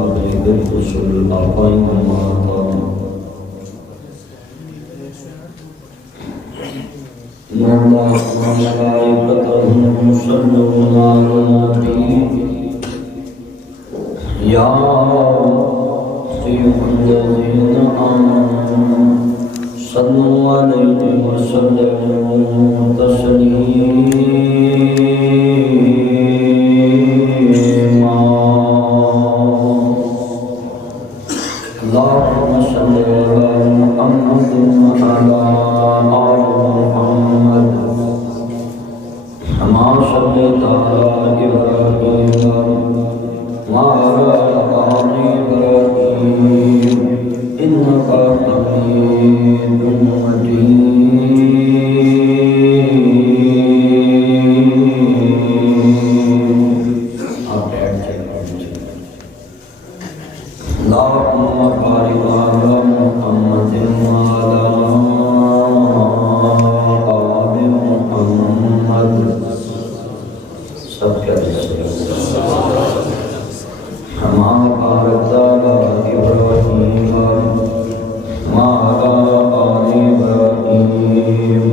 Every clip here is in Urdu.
قبل بالرسل أفإنما إن الله وملائكته يصلون على النبي يا أيها الذين آمنوا صلوا عليه وسلموا تسليما اللهم صل على محمد وعلى آل محمد كما صليت على إبراهيم وعلى آل إبراهيم إنك حميد مجيد. آپ بیٹھ جائیں. اللهم بارك على محمد وعلى آل محمد. سب کہتے ہیں كما باركت على إبراهيم وعلى آل إبراهيم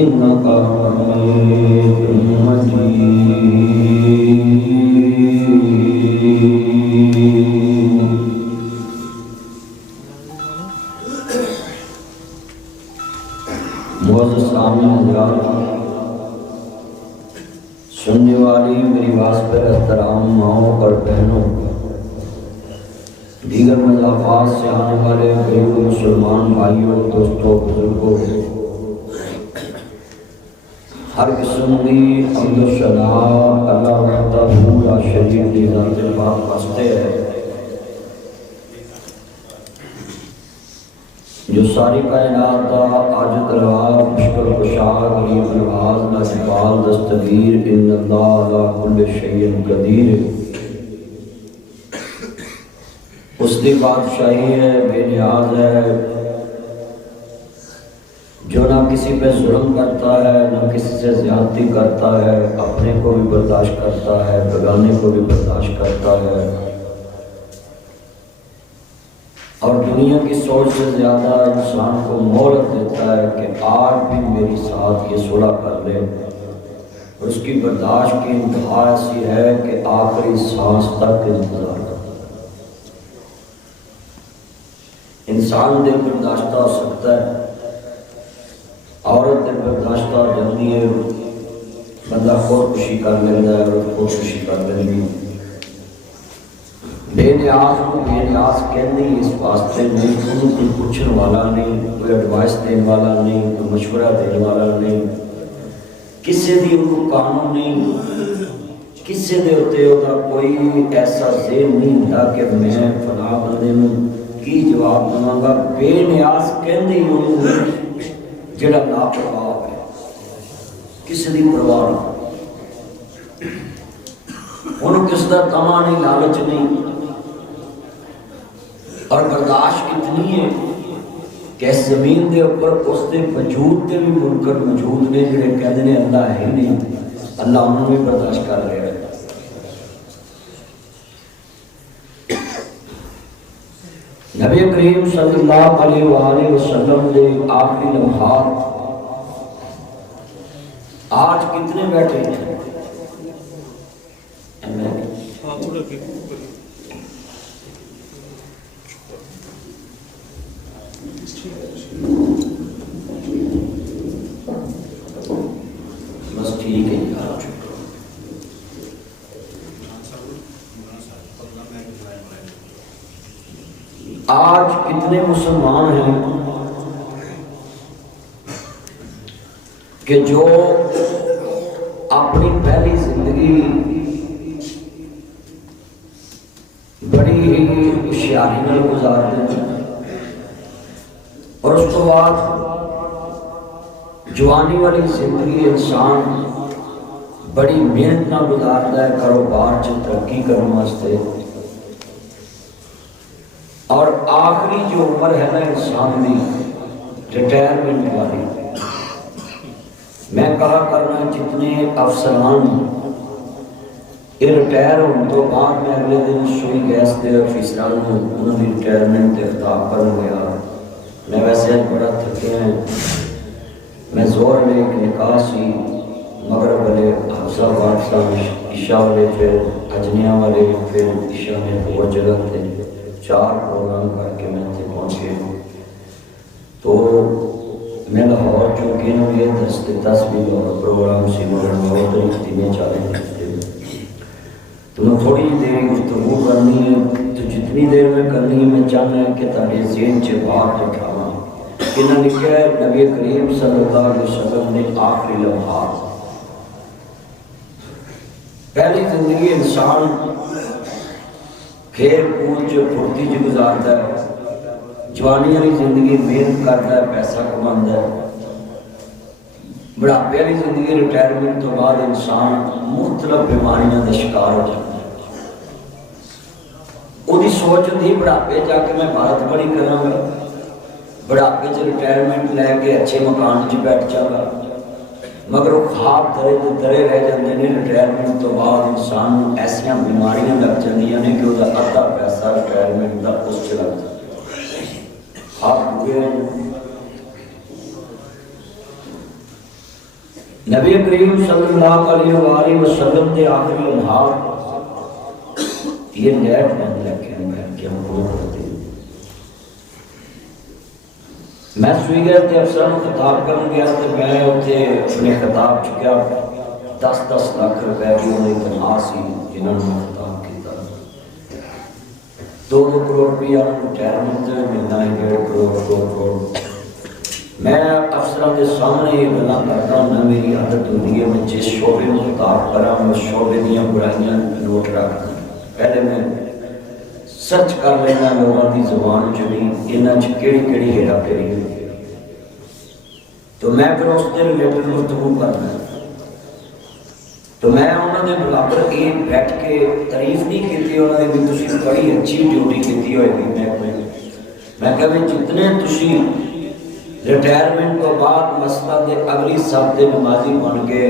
إنك حميد مجيد. معزز سامعین حضرات، سننے والی میری باز پر احترام ماؤں اور بہنوں، دیگر مضافات سے آنے والے غریب مسلمان بھائیوں، دوستوں، بزرگوں، ہر قسم کی حمد و ثنا اللہ وحدہ لا شریک کی ذات پاک واسطے ہے جو ساری کائنات کا عاجز الوار مشکل کشا غریب نواز لاجوال دستگیر ان اللہ علی کل شیء قدیر. اس کی بادشاہی ہے، بے نیاز ہے، جو نہ کسی پہ ظلم کرتا ہے، نہ کسی سے زیادتی کرتا ہے، اپنے کو بھی برداشت کرتا ہے، بیگانے کو بھی برداشت کرتا ہے، اور دنیا کی سوچ سے زیادہ انسان کو مہلت دیتا ہے کہ آج بھی میری ساتھ یہ صلح کر لے، اور اس کی برداشت کی انتہا ایسی ہے کہ آخری سانس تک انتظار کرتا ہے. انسان دل برداشتہ ہو سکتا ہے، عورت دل برداشتہ ہو جاتی ہے، بندہ خودکشی کر لیتا ہے، عورت خودکشی کر لیتی ہے. بے نیاز کو بے نیاز کہنے اس واسطے نہیں، انہوں کوئی پوچھنے والا نہیں، کوئی ایڈوائس دینے والا نہیں، کوئی مشورہ دینے والا نہیں، کسی دی ان کو قانون نہیں، کسی دے ہوتے ہوتا کوئی ایسا ذہن نہیں ہوتا کہ میں فلاں بندے میں کی جواب دوں گا. بے نیاز کہنے انہوں جڑا لاپرواہ ہے، کسی دی پرواہ نہیں، انہوں کس دا تمہ نہیں، لالچ نہیں، اور برداشت اتنی ہے کہ اس زمین دے اوپر اس دے وجود دے بھی منکر موجود نے جڑے کہتے ہیں اللہ ہے ہی نہیں، اللہ انہوں بھی برداشت کر رہے ہیں. نبی کریم صلی اللہ علیہ وآلہ وسلم دے آخری لمحات آج کتنے بیٹھے ہیں؟ بس ٹھیک ہے یار. آج کتنے مسلمان ہیں کہ جو اپنی پہلی زندگی بڑی ہی ہوشیاری میں گزارتے ہیں، اور اس کے بعد جوانی والی زندگی انسان بڑی محنت نہ گزارتا ہے کاروبار سے ترقی کرنے واسطے، اور آخری جو عمر ہے نا انسان کی ریٹائرمنٹ والی، میں کہا کرنا جتنے افسران یہ ریٹائر ہونے تو بعد میں اگلے دن سوئی گیس کے افیسراں انہوں کی ریٹائرمنٹ کے خطاب کرن گیا. میں ویسے بڑا تھکیا ہیں. میں زور لے کے نکاح سی مغرب والے حفصہ وارثہ عشاء والے پھر اجنیا والے پھر عشاء میں اور جگہ تھے 4 پروگرام کر کے میں اتنے پہنچ گیا. تو میں لاہور چونکہ انہوں نے یہ دس دیتا بھی لاہور پروگرام سی مگر لاہور تاریخ 3-4 ہفتے تو میں تھوڑی دیر گفتگو کرنی ہے. تو جتنی دیر میں کرنی ہے میں چاہنا ہے کہ تاکہ ذہن سے بات اٹھانا کہ نہ لکھا ہے نبی کریم صلی اللہ علیہ وسلم نے آخری لمحات. پہلی زندگی انسان کھیل کود جو پھرتی جو گزارتا ہے. جوانی والی زندگی محنت کرتا ہے پیسہ کماتا ہے. بڑھاپے والی زندگی ریٹائرمنٹ تو بعد انسان مختلف بیماریاں کا شکار ہو جاتا ہے. وہ سوچ ہوتی بڑھاپے جا کے میں بھارت بڑی کروں گا, بڑھاپے چ ریٹائرمنٹ لے کے اچھے مکان چ بیٹھ جاؤں گا. مگر وہ خواب درے تو درے رہ جاتے ہیں. ریٹائرمنٹ تو بعد انسان ایسا بیماریاں لگ جاندیاں نے کہ وہ ادھا پیسہ ریٹائرمنٹ کا اس سے لگ جاتا. خواب ہوئے نبی کریم صلی اللہ علیہ وآلہ وسلم کے آخری لمحات یہ نیٹ بند رکھے ہیں بیٹھ کے ہم وہ کرتے ہیں. میں سوئی گیا تھے افسروں کو خطاب کرنے گیا تو میں اتنے اپنے خطاب چکیا 10-10 لاکھ روپے کی انہیں تنہا سی جنہوں نے خطاب کیا. 2 کروڑ روپیہ ریٹائرمنٹ ملنا ہے 1.5 کروڑ 2 کروڑ. میں افسروں کے سامنے یہ گلاں کرتا ہوں. میری عادت ہوتی ہے میں جس شعبے میں خطاب کرا میں شعبے دیا برائیاں نوٹ رکھتا. پہلے میں سرچ کر لینا لوگوں کی زبان چ بھی یہاں کہڑی ہیرا پھیری ہوئی ہے. تو میں پھر اس کے ریلیٹڈ گفتگو کرنا. تو میں انہوں نے برابر یہ بیٹھ کے تعریف نہیں کی انہوں نے بھی تھی بڑی اچھی ڈیوٹی کی ہوئے گی. میں کہ جتنے تھی ریٹائرمنٹ تو بعد مسئلہ دے اگلی سب دے نمازی بن کے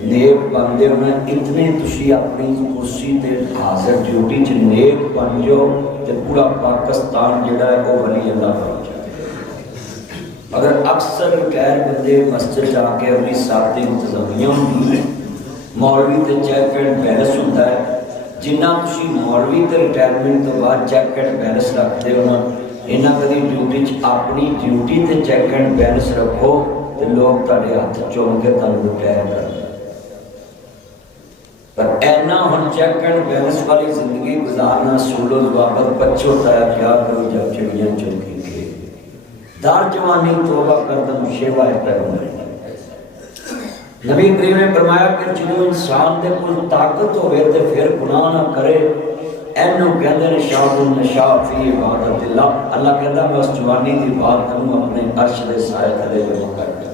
نیک بنتے ہونا اتنے تھی اپنی کرسی تے حاضر ڈیوٹی چ نیک بن جاؤ تو پورا پاکستان جڑا ہے وہ ولی اللہ بن جائے. اگر اکثر ریٹائر بندے مسجد جا کے اپنی سب کی انتظامیہ ہوتی مولوی تے چیک اینڈ بیلنس ہوتا ہے. جنہ تھی مولوی تے ریٹائرمنٹ تو بعد چیک اینڈ بیلنس رکھتے ہو نا یہاں کدی ڈیوٹی اپنی ڈیوٹی تے چیک اینڈ بیلنس رکھو تو لوگ تھوڑے ہاتھ چوم کے تمہیں ریٹائر کر دیں. پر اینا ہم چیک اینڈ بیلنس والی زندگی گزارنا سولو ضوابط بچ ہوتا ہے. کیا کرو جب چڑیاں چوکی کے دار جوانی توبہ کردم شیوائے پیغمبر. نبی کریم نے فرمایا کہ جنہوں انسان دے کوئی طاقت ہوئے تو پھر گناہ نہ کرے. اینو کہندے نے شاہ النشاء فی عبادت اللہ. اللہ کہتا میں اس جوانی کی بات کروں اپنے عرش دے سائے تلے میں کر کے.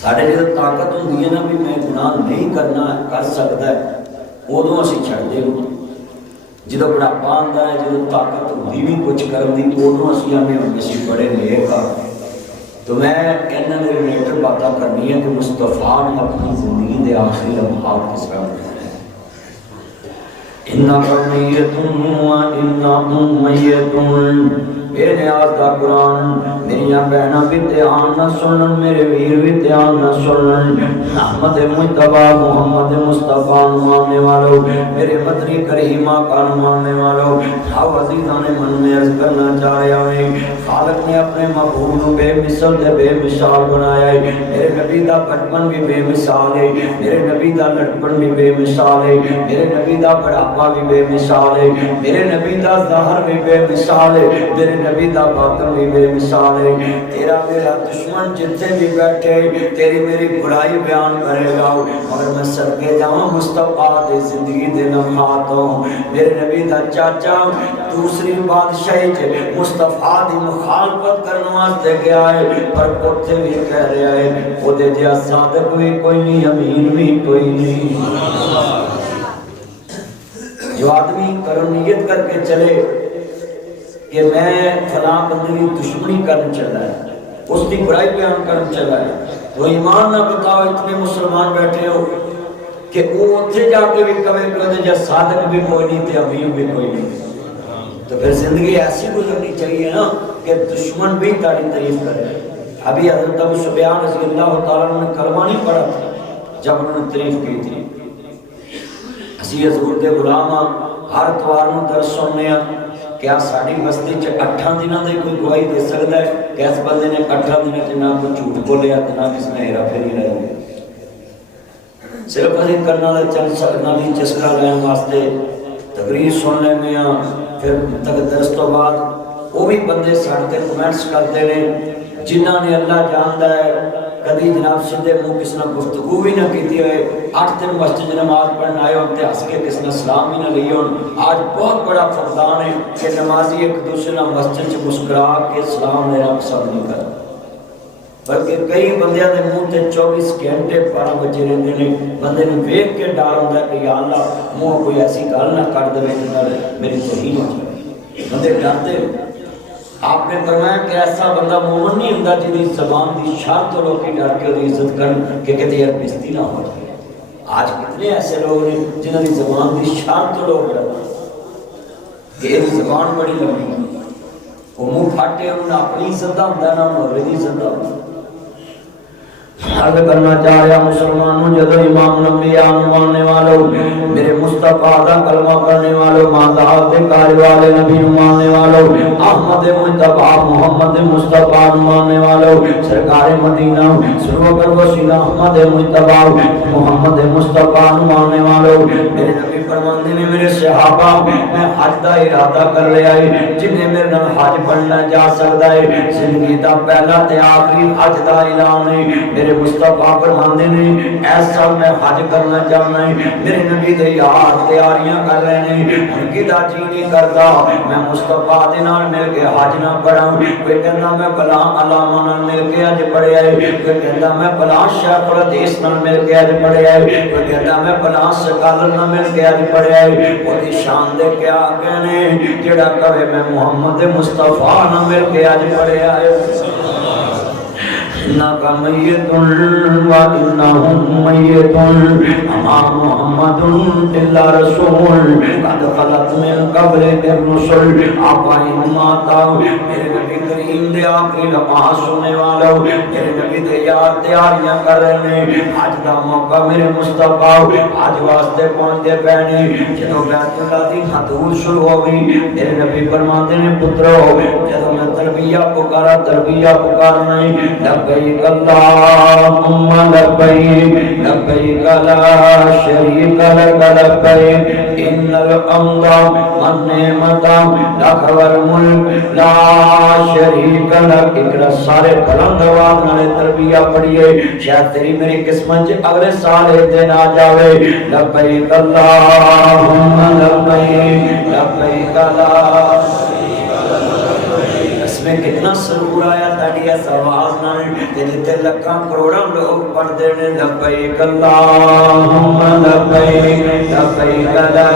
سارے جب طاقت ہوتی ہے نا بھی میں گناہ نہیں کرنا کر سکتا ہے ادو اسی چھڑ دے. جدو بڑھاپا آتا ہے جدو طاقت ہوتی بھی کچھ کرن دی ادو اسی ہمیں کسی بڑے نیک آ. تو میں کہنا میرے ریلیٹڈ باتیں کرنی ہے کہ مصطفیٰ نے اپنی زندگی دے آخری لمحات کس طرح کرنے. اِنَّكَ مَيِّتٌ وَإِنَّهُم مَّيِّتُونَ. اے نیاز دا قرآن میریاں بہناں بھی دھیان نہ سنن میرے ویر بھی دھیان نہ سنن. احمد مجتبی محمد مصطفیٰ ماننے والوں میرے مدنی کریمہ کا ماننے والوں ہاؤ عزیزاں نے من میں عرض کرنا چاہ رہا ہے خالق نے اپنے محبوب کو بے مثل دے بے مثال بنایا ہے. میرے نبی دا بچپن بھی بے مثال ہے. میرے نبی دا لڑپن بھی بے مثال ہے. میرے نبی دا بڑھاپا بھی بے مثال ہے. میرے نبی دا ظاہر بھی بے مثال ہے. میرے نبی دا باطن بھی بے مثال ہے. تیرا میرا دشمن جتنے بھی بیٹھے تیری میری برائی بیان کرے گا مگر میں صدقے جاؤں مصطفیٰ دے زندگی دے لمحاتوں. میرے نبی دا چاچا دوسری بادشاہی چ مصطفیٰ دی مخالفت کرنے واسطے گیا ہے پر اوتھے بھی کہہ رہا ہے او دے جا صادق بھی کوئی نہیں امین بھی کوئی نہیں. جو آدمی کرو نیت کر کے چلے کہ میں فلاں بندے کی دشمنی کرنے چلا ہے اس کی برائی بیان کرنے چلا ہے تو ایمان نہ بتاؤ اتنے مسلمان بیٹھے ہو کہ وہ اتنے جا کے بھی کبھی کہ جا صادق بھی کوئی نہیں تے امین بھی کوئی نہیں، تو پھر زندگی ایسی گزرنی چاہیے نا کہ دشمن بھی تاری تعریف کرے۔ ابھی حضرت ابو سفیان رضی اللہ تعالیٰ نے کلمہ نہیں پڑھا تھا جب انہوں نے تعریف کی تھی، اسی حضور دے غلام ہر اتوار نوں درس سننے کیا ساری بستی چ 8 دنوں دے کوئی گواہی دے سکتا ہے کہ اس بندے نے 8 دنوں چ نہ کوئی جھوٹ بولیا تے نہ کس نے ہیرا پھیری لائی؟ صرف ابھی کرنا چل سکنا بھی چسکا لین واسطے تقریر سن لینے پھر تک درس تو بعد وہ بھی بندے ساڑھتے کمنٹس کرتے ہیں جنہاں نے اللہ جانتا ہے کدی جناب سیدھے منہ کس نے گفتگو بھی نہ کیتی ہوئے 8 دن مسجد نماز پڑھنے آئے ہوتے ہنس کے کس نے سلام بھی نہ لیے ہوں۔ آج بہت بڑا فقدان ہے کہ نمازی ایک دوسرے مسجد سے مسکرا کے سلام میرا پسند نہیں کرتا، بلکہ کئی بندیاں دے منہ تے 24 گھنٹے 12 بجے رہتے ہیں، بندے نے ویکھ کے ڈر ہوندا ہے کہ یا اللہ منہ کوئی ایسی گل نہ کر دے جس نال میری توہین ہو جائے، بندے ڈرتے۔ آپ نے فرمایا کہ ایسا بندہ مومن نہیں ہوندا جس دی زبان دی شر تو لوگ ڈر کے دی عزت کرن کہ کتے یار بےزتی نہ ہو جائے۔ آج کتنے ایسے لوگ ہیں جنہاں دی زبان دی شر تو لوگ ڈرتے کہ یہ زبان بڑی لمبی ہے، وہ منہ پھاٹے انہوں نے اپنی عزت دا ہوندا نہ ہوے دی عزت دا ہوندا۔ عرض کرنا چاہ رہا مسلمانوں جدو امام نبی آن ماننے والوں میرے مصطفیٰ دا کلمہ کرنے والوں ماندار دے کاری والے نبی ماننے والوں احمد مجتبہ محمد مصطفیٰ ماننے والوں سرکار مدینہ سرور وسیلہ احمد مجتبہ محمد مصطفیٰ ماننے والوں میرے نبی فرماندے نے میرے صحابہ میں حج دا ارادہ کر لیا ہے، جنہیں میرے نال حج پڑھنا جا سکتا ہے، زندگی دا پہلا تے آخری حج دا اعلان ہے۔ میرے مصطفیٰ فرماندے نے ایسا میں حج کرنا چاہنا ہے، میرے نبی دے یار تیاریاں کر رہے ہیں، ان کی دا جی نہیں کرتا میں مصطفیٰ دے نال مل کے حج نہ پڑھاں، کوئی کہندا میں بلا علامہ نال مل کے حج پڑھیا ہے، کوئی کہندا میں بلا شیخ الحدیث نال مل کے حج پڑھیا ہے، کوئی کہندا میں بلا سکالر نال مل کے حج پڑھیا ہے۔ وہ دی شان دے کیا کہنے جڑا کہے میں محمد مصطفیٰ نال مل کے حج پڑھیا ہے۔ انکا میت وانہم میت اما محمد الا رسول قد خلت من قبل الرسل آقا ماتا میرے نبی کریم دے آخری لمحات سننے والوں میرے نبی دے یار تیاریاں کر رہے ہیں، آج دا موقع میرے مصطفیٰ آج واسطے پہنچے پہنے جدو بیت اللہ دی حدود شروع ہوئی میرے نبی فرماتے نے پترو جدو میں تربیہ پکارنا ہے لبیک اللہم لبیک لبیک لا شریک لک لبیک ان الحمد والنعمت لک والملک لا شریک لک۔ اقرا سارے بلند آواز نال تربیہ پڑھیے شاید تیری میری قسمت اگلے سال دن آ جاوے۔ لبیک اللہم لبیک لبیک لا میں کتنا سرور آیا تاڑی اس آواز نال جتے لکھاں کروڑاں لوگ پڑھ دینے لبیک اللہم لبیک لبیک لا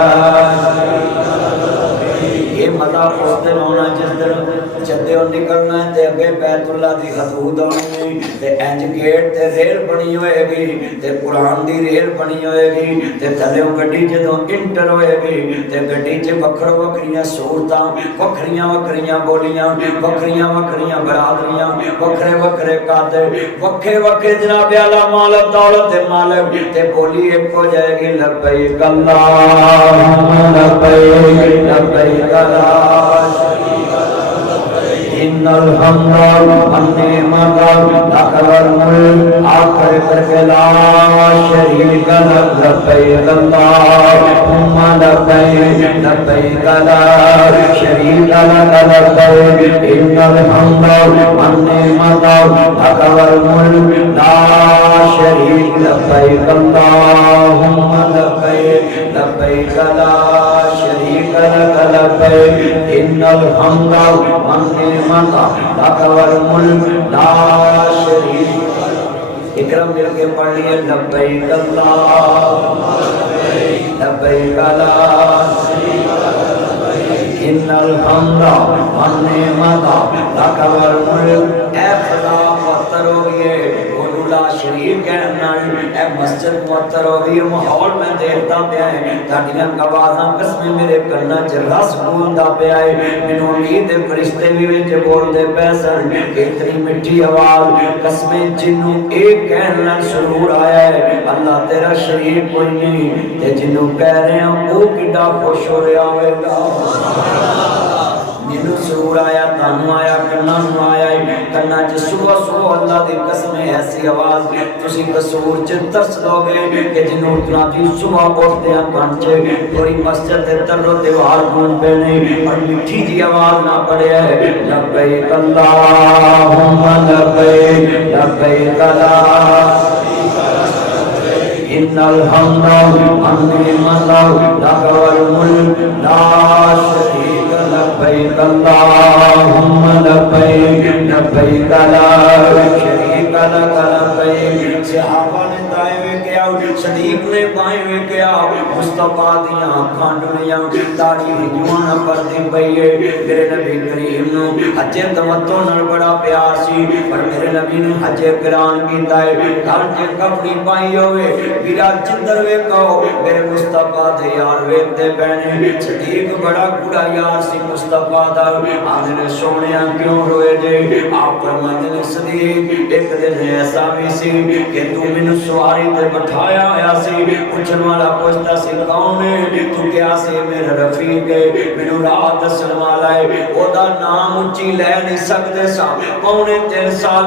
یہ مزہ اس دن ہونا جس دن جدے ہو نکلنا ہے تے اگے بیت اللہ دی حدود ہونی تے انج گیٹ تے ریل بنی ہوئے گی تے قرآن دی ریل بنی ہوئے گی تے تھلے گڈی جدوں انٹر ہوئے گی تے گڈی چ وکھرو وکھریاں صورتاں وکھریاں وکھریاں بولیاں وکھریاں وکھریاں برادریاں وکھرے وکھرے قادر وکھے وکھے جناب اعلی مال دولت مالک تے بولی ایک ہو جائے گی لبیک اللہم لبیک لبیک لا ان الحمد والنعمت لک والملک آخر کر کے لا شریک لک لبیک اللہم لبیک لبیک لا شریک لک لبیک ان الحمد والنعمت لک والملک لا شریک لبیک اللہم لبیک لبیک لا شریک لک لبیک ان الحمد والنعمت لک والملک لا شریک۔ اکرم مل کے پڑھ لیے لبیک اللہم لبیک لا ان الحمد والنعمت لک والملک۔ اے خدا پتر ہو گئے لا لا شریک کہنا اے مسجد معطر ہو گئی ماحول میں دیکھتا پیا ہے تاڑیاں آوازاں قسمیں میرے کنا چ رس بولدا پیا ہے مینوں امید فرشتے بھی وچ بولدے پے سن اتنی میٹھی آواز قسمیں جنوں ایک کہنا سرور آیا ہے اللہ تیرا شریک کوئی نہیں تے جنوں کہہ رہے ہیں وہ کڈا خوش ہو رہا ہوئے گا جنوں سرور آیا تانوں آیا کنا نوں آیا کنا چ صبح صبح اللہ دی قسم ایسی آواز تسی قصور چ ترس دو گے کہ جنوں اٹھنا دی صبح اٹھدے ہیں کن چ پوری مسجد تے ترو دیوار گون پے نہیں اور میٹھی جی آواز نہ پڑے ہے لبیک اللہم لبیک لبیک لا ان الحمد والنعمت لك والملك لا شريك لبيك اللهم لبيك لبيك لا شريك لك لبيك صحابہ نے دائیں میں کیا صدیق نے بائیں میں کیا مصطفیٰ دیاں کھانڈنیاں داڑھی جوان پر دی پئیے میرے نبی کریم نو حج تمتع نال بڑا پیار سی پر میرے نبی نے حج قران کیتا ہے گھر چ کپڑی پائی ہوئے میرا جندر ویکھو میرے مصطفیٰ دے یار ویکھتے پہنے صدیق بڑا گڑا یار سی مصطفیٰ دا آدھے سونیاں کیوں روئے جے آپ فرماتے نے صدیق ایک دن ایسا بھی سی کہ تو مینوں سواری تے بٹھایا ہویا سی پوچھن والا پوچھتا سی کون ہے تو کیا سی میرا رفیق ہے مینوں راہ دسن والا ہے او دا نام اونچی لے نہیں سکدے سا پونے 3 سال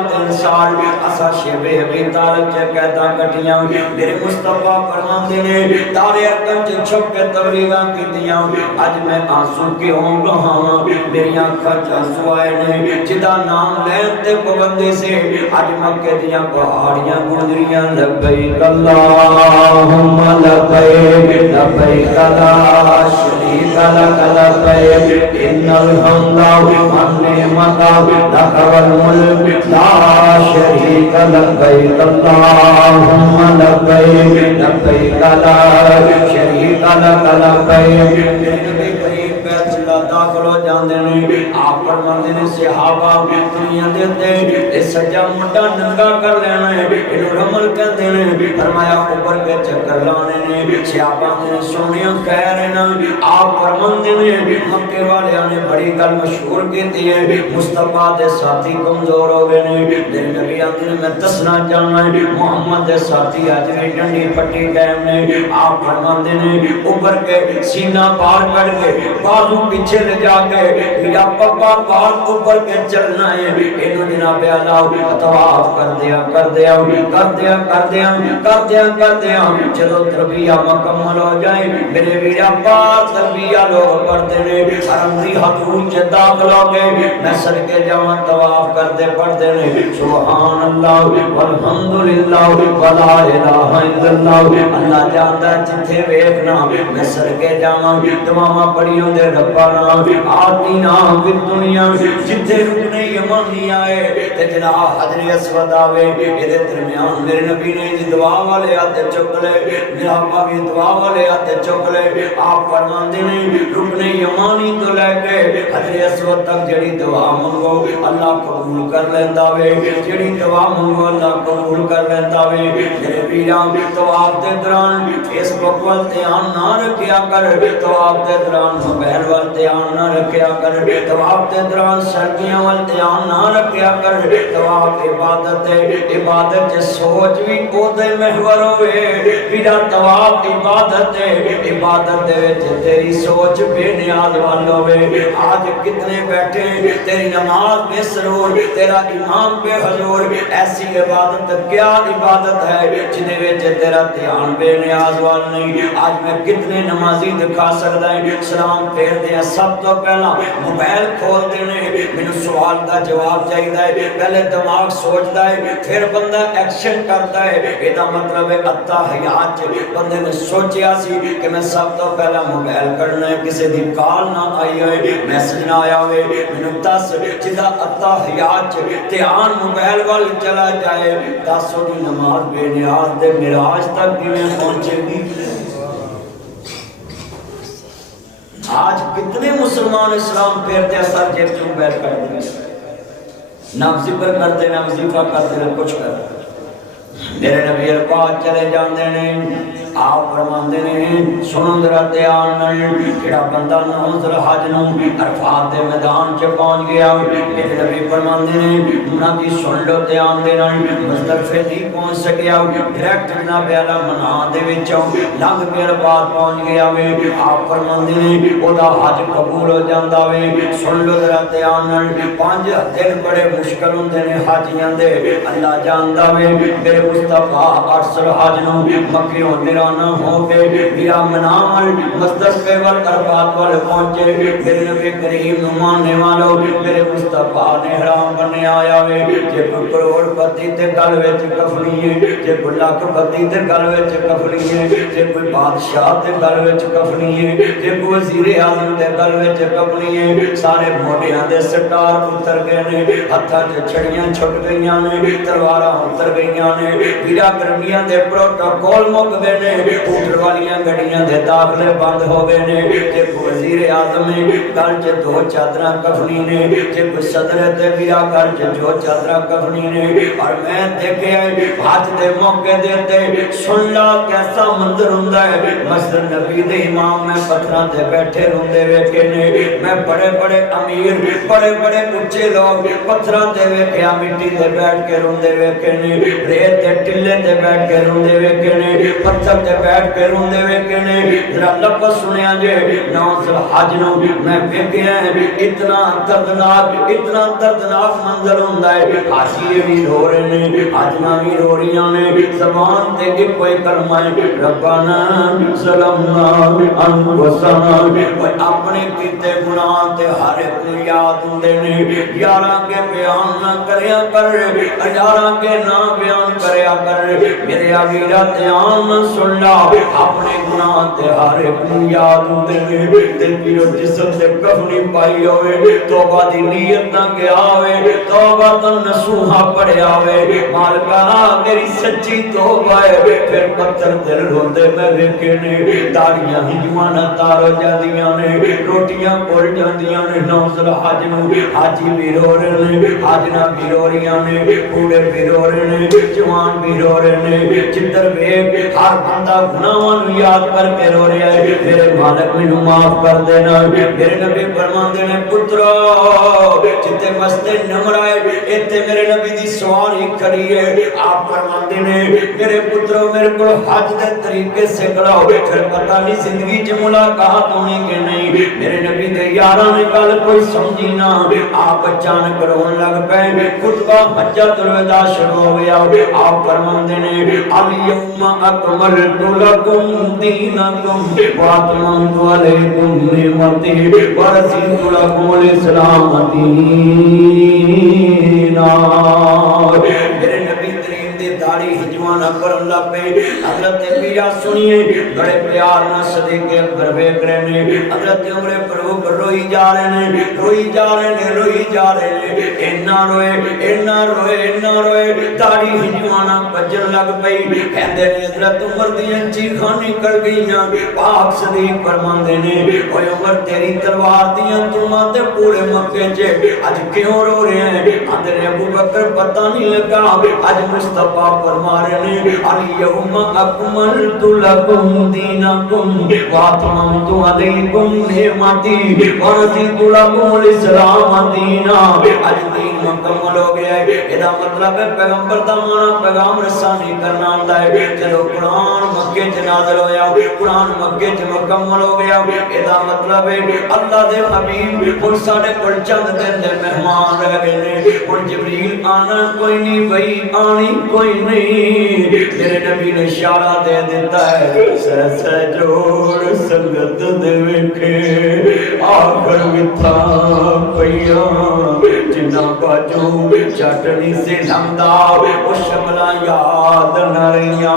اسا شیب ابی طالب چ کہتا کٹیاں میرے مصطفیٰ فرماندے نے تارے ارکن چ چھپ کے تبلیغاں کیتیاں اج میں آنسو کیوں رہاں میری آنکھاں چ آنسو آئے نے جدا نام لین تے پابندی سے اج مکے دیاں پہاڑیاں گزریاں لبیک اللہم لبیک لبیک لا شریک لک لبیک ان الحمد والنعمت لک والملک لا شریک لبیک اللہم لبیک لبیک لا شریک لک لبیک داخل ہو جاندے نے آپ فرماندے نے صحابہ دنیا دے تے اے سجا منڈا ننگا کر لینا ہے اینو رمل کہندے نے فرمایا اوپر کے چکر لانے نے صحابہ نے سونیاں کہہ رہے نا آپ فرماندے نے مکے والیاں نے بڑی گل مشہور کیتی ہے مصطفیٰ دے ساتھی کمزور ہو گئے نے میرے نبی آندے نے میں دسنا چاہنا ہے محمد دے ساتھی اج بھی ڈنڈی پٹی قائم نے آپ فرماندے نے اوپر کے سینہ پار کر کے بازو پیچھے لے جا کے یا پپا پار اوپر کے چلنا ہے اینو جناب اللہ طواف کر دیا چلو تربیہ مکمل ہو جائے میرے ویرا پار تربیہ لوگ پڑھتے نے حرم دی حدود چ داخل ہو گئے میں صدقے جاواں طواف پڑھتے نے سبحان اللہ والحمدللہ ولا الہ الا اللہ اللہ جاندا جتھے ویکھنا میں صدقے جاواں دعاواں پڑھی ہوندے ربا آتینا فی الدنیا جتھے رکنے یمانی آئے تے جناب حجر اسود آوے ایدے درمیان میرے نبی نے جی دعا والے آتے چک لے جناب بھی دعا والے آتے چک لے آپ فرماندے نے رکنے یمانی تو لے کے حجر اسود تک جڑی دعا منگو اللہ قبول کر لیندا وے جڑی دعا منگو اللہ قبول کر لیندا وے میرے ویراں تو آپ دے دوران اس بکول دھیان نہ رکھیا کر تو آپ دے دوران موبائل وال دھیان نہ رکھیا کر طواف دے دوران سردیاں وال دھیان نہ رکھیا کر طواف عبادت سوچ بھی اودے محور ہوئے میرا طواف عبادت دے وچ تیری سوچ بے نیاز وال ہوئے آج کتنے بیٹھے تیری نماز بے سرور تیرا امام بے حضور ایسی عبادت کیا عبادت ہے جنے وچ تیرا دھیان بے نیاز وال نہیں آج میں کتنے نمازی دکھا سکدا ہے سلام پھیر دے سب تو پہلا موبائل کھول دینے مینوں سوال دا جواب چاہیدا ہے پہلے دماغ سوچدا ہے پھر بندہ ایکشن کرتا ہے ایدا مطلب ہے اتا حیات بندے نے سوچیا سی کہ میں سب تو پہلا موبائل کرنا ہے کسی دی کال نہ آئی ہوئے میسج نہ آیا ہوئے مینوں دس جدا اتا حیات دھیان موبائل وال چلا جائے دس دی نماز بے نیاز دے معراج تک کیویں پہنچے گی آج کتنے مسلمان اسلام پھیرتے ہیں سر جیب سے موبائل کر دیں نہ ذکر کرتے نہ وظیفہ کرتے نہ کچھ کرتے میرے نبی پاک چلے جاندے نے آپ فرماندے نے سنو ذرا دھیان نال جڑا بندہ ذو الحج نو عرفات دے میدان چ پہنچ گیا میرے نبی فرماندے نے انہاں دی سن لو دھیان دے نال مزدلفے نہیں پہنچ سکیا ڈائریکٹ جناب اعلی منا دے وچوں لنگ کے بعد پہنچ گیا وے آپ فرماندے نے او دا حج قبول ہو جاندا وے سن لو ذرا دھیان نال 5 دن بڑے مشکل ہوندے نے حاجیاں دے اللہ جاندا وے میرے مصطفی ارسل حج نو مکے ہوندے نہ ہو کے میرا منامل مصطفی ول عرفات ول پہنچے میرے نبی کریم نو ماننے والو میرے مصطفی نے حرام بنے آیا وے جے کروڑ پتی تے گل وچ کفنی ہے جے کوئی لاکھ پتی تے گل وچ کفنی ہے جے کوئی بادشاہ تے گل وچ کفنی ہے جے کوئی وزیر اعظم تے گل وچ کفنی ہے سارے موڈیاں دے سٹار اتر گئے نے ہتھاں تے چھڑیاں چھٹ گئیاں نے تلواراں اتر گئیاں نے ویرا گرمیاں دے پروٹوکول مک گئے نے اوپر والیاں گڈیاں دے داخلے بند ہو گئے نے جے کوئی وزیر اعظم ہے گل چ 2 چادراں کفنی نے جے کوئی صدر تے ویرا گل چ 2 چادراں کفنی نے اور میں دیکھیا حج دے موقع دے تے سن لا کیسا منظر ہوندا ہے مسجد نبی دے امام میں پتھراں تے بیٹھے روندے ویکھے نے میں بڑے بڑے امیر بڑے بڑے اونچے لوگ پتھراں تے ویکھیا مٹی تے بیٹھ کے روندے ویکھے نے ریت تے ٹلے تے بیٹھ کے روندے ویکھے نے پتھر تے بیٹھ کے روندے ویکھے نے ذرا لفظ سنیا جے نوزل حج نو میں ویکھیا اتنا دردناک منظر ہوندا ہے حاجی بھی رو رہے نے حاجیاں بھی رو رہیاں نے زبان تے ایک کوئی کلمہ ہے ربنا ظلمنا انفسنا اور اپنے کیتے گناہ تے ہر ایک نوں یاد ہوندے نے یاراں کے بیان نہ کریا کر یاراں کے نہ بیان کریا کر میرے ویرا دھیان سن لا اپنے گناہ تے ہر ایک نوں یاد ہوندے نے تے پیرو جسم تے کفنی پائی ہوئے توبہ دی نیت نہ کیا ہوئے توبہ تن نصوحہ پڑھیا ہوئے مالکا میری سچی توبہ ہے پھر پتھر دل روندے میں ویکھے نے داڑیاں ہجوانا تارو جاندیاں نے روٹیاں پڑ جاندیاں نے نوزل حج نو حاجی بھی رو رہے نے حاجنا بھی رو رہیاں نے بوڑھے بھی رو رہے نے جوان بھی رو رہے نے جدھر ویکھ ہر بندہ گناہاں نو یاد کر کے رو رہا ہے میرے مالک مینوں معاف کر دینا میرے نبی فرماندے نے پترو جتے مسجد نمر آئے ایتھے میرے نبی دی سواری کھڑی ہے آپ فرماندے نے میرے پترو میرے کو حج دے طریقے سے کراؤ پھر پتہ نہیں زندگی چ ملاقات ہونی کہ نہیں میرے نبی دے یاراں نے گل کوئی سمجھی نہ آپ اچانک رون لگ پے خطبہ حجۃ الوداع شروع ہو گیا آپ فرماندے نے الیوم اکملت لکم دینکم واتممت علیکم نعمتی ورضیت لکم الاسلام دینا میرے نبی کریم دی داڑھی ہجوانا کرن لگ پے حضرت میرا سنیے بڑے پیار نہ صدیق اکبر ویکھ رہے نے حضرت عمر فاروق روئی جا رہے نے روئی جا رہے نے روئی جا رہے نے اینا روئے داڑھی ہجوانا بجن لگ پئی کہندے نے حضرت عمر دیاں چیخاں نکل گئیاں پاک صدیق فرماندے نے اوے عمر تیری تلوار دیاں تماں تے پورے مکے چ اج کیوں رو رہے ہیں آندے نے ابو بکر پتہ نہیں لگا اج مصطفی فرما رہے نے الیوم اکملت لکم دینکم واتممت علیکم نعمتی ورضیت لکم الاسلام دینا اج دین مکمل ہو گیا ہے ادا مطلب ہے پیغمبر دا مانا پیغام رسانی کرنا ہوندا ہے چلو قرآن مکے چ نازل ہویا قرآن مکے چ مکمل ہو گیا ادا مطلب ہے اللہ دے حبیب ہن ساڈے کول چند دن دے مہمان رہ گئے نے ہن جبریل آنا کوئی نہیں وہی آنی کوئی نہیں میرے نبی نے اشارہ دے دیتا ہے سہ جوڑ سنگت دے ویکھے آخر مٹھا پیا جنہ باجو چٹنی سے لمدا او شکلاں یاد نہ رہیاں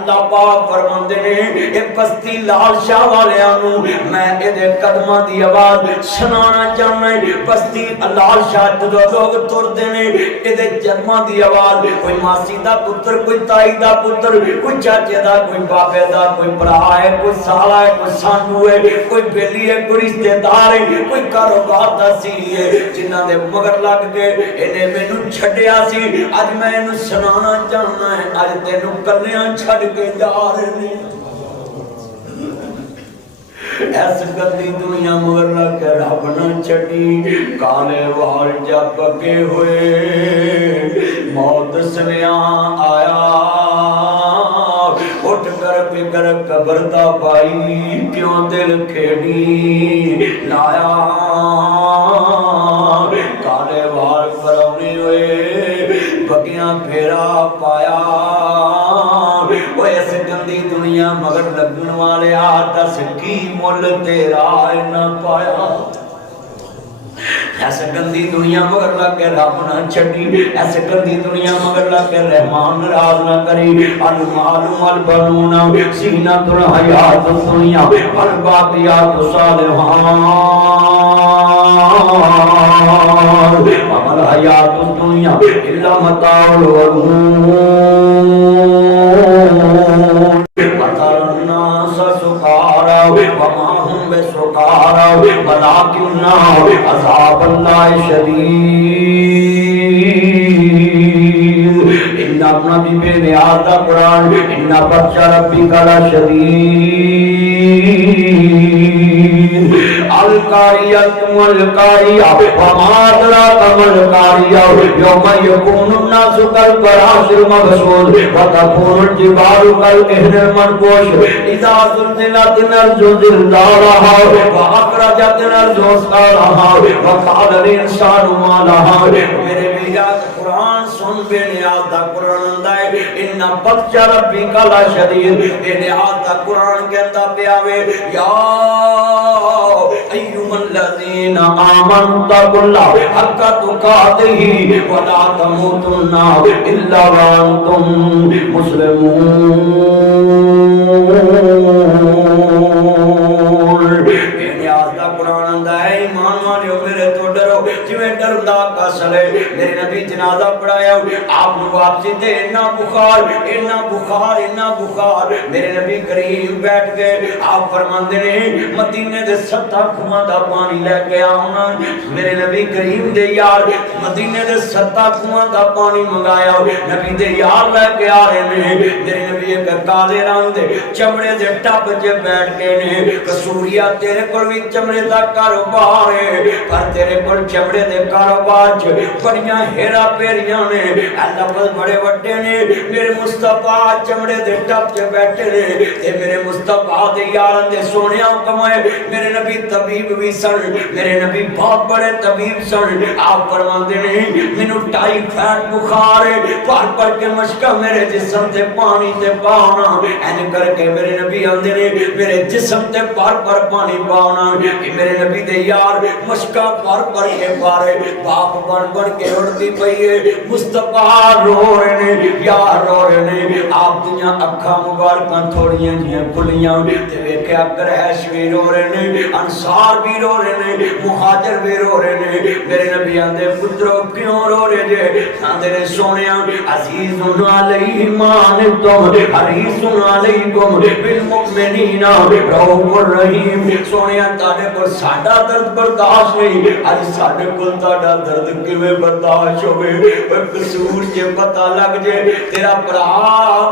اللہ پاک فرماندے نے اے بستی لال شاہ والیاں نو میں اے دے قدماں دی آواز سنانا چاہنا ہے بستی لال شاہ جدوں لوگ ٹردے نے اے دے جنماں دی آواز کوئی ماسی دا پتر کوئی تائی دا پتر کوئی چاچے دا کوئی بابے دا کوئی بھرا ہے کوئی سالا ہے کوئی سانڈو ہے کوئی بیلی ہے کوئی رشتہ دار ہے کوئی کاروبار دا سی ہے جنہاں دے مگر لگ کے انہیں مینوں چھڈیا سی اج میں انہوں سنانا چاہنا ہے اج تینوں کلیاں چھڈ کے جا رہے ہیں ایس گندی دنیا مگر لگ کے رب نہ چھڈی کالے وال جا پکے ہوئے موت سنیاں آیا اٹھ کر فکر قبر دا پائی کیوں دل کھیڑی لایا کالے وال پرونے ہوئے بگیاں پھیرا پایا وہ ایسے گندی دنیا مگر لگن والے دس کی مل تیرا نہ پایا ایسے گندی دنیا مگر لگ کے رب نہ چھڈی ایسے گندی دنیا مگر لگ کے رحمان راز نہ کری المال والبنون زینۃ الحیات الدنیا والباقیات الصالحات وما الحیات الدنیا الا متاع الغرور وترى الناس سکارا وما هم بسکارا ولكن عذاب اللہ شدید ان اپنا بھی بے نیاز دا قرآن ان بچہ ربی کا شدید القاریۃ والقاریہ وما ادراک ما القاریہ یوم یکون الناس کالفراش المبثوث وتکون الجبال کالعہن المنفوش اذا زلزلت الارض زلزالها واخرجت الارض اثقالها وقال الانسان ما لها میرے میرا قرآن سن بے نیاز دا قرآن دا ہے ان بطش ربک لشدید بے نیاز دا قرآن کہتا پیاوے یا ایھا الذین آمنوا اتقوا اللہ حق تقاتہ ولا تموتن الا وانتم مسلمون بے نیاز دا قرآن دا ہے ایمان والو میرے تو ڈرو جویں ڈردا کسل ہے میرے نبی جنازہ پڑھایا آپ نے واپسی تے اتنا بخار میرے نبی کریم بیٹھ گئے آپ فرماندے نے مدینے دے 7 کھواں دا پانی لے کے آونا میرے نبی کریم دے یار مدینے دے 7 کھواں دا پانی منگایا نبی دے یار لے کے آ رہے نے میرے نبی ایک کالے رنگ دے چمڑے دے ٹب وچ بیٹھ کے نے قصوریا تیرے کول وی چمڑے دا کاروبار ہے پر تیرے کول چمڑے دے کاروبار چ بڑیاں ہیرا پیریاں نے لفظ بڑے وڈے نے میرے مصطفیٰ چمڑے دے ٹب چ بیٹھے نے تے میرے مصطفیٰ دے یاراں دے سونیاں کمائے میرے نبی طبیب بھی سن میرے نبی بہت بڑے طبیب سن آپ فرماندے نے مینوں ٹائیفائڈ بخار ہے پر کے مشکا میرے جسم تے پانی تے پاؤنا این کر کے میرے نبی آندے نے میرے جسم تے پر پانی پاؤنا میرے نبی دے یار مشکا پر کے پارے باپ بن کے اڑتی پئی ہے مصطفیٰ رو رہے نے یار رو رہے نے آپ دیاں اکھاں مبارکاں تھوڑیاں جیاں کھلیاں تے ویکھیا قریش بھی رو رہے نے انصار بھی رو رہے نے مہاجر بھی رو رہے نے میرے نبی آندے پترو کیوں رو رہے جے آندے نے سونیاں عزیز علیہ مان تم حریص علیکم بالمؤمنین رؤوف الرحیم سونیاں تاڑے کو ساڈا درد برداشت نہیں اج ساڈے کو تاڑا درد کیویں برداشت ہوے قصور جے پتہ لگ جے تیرا بھرا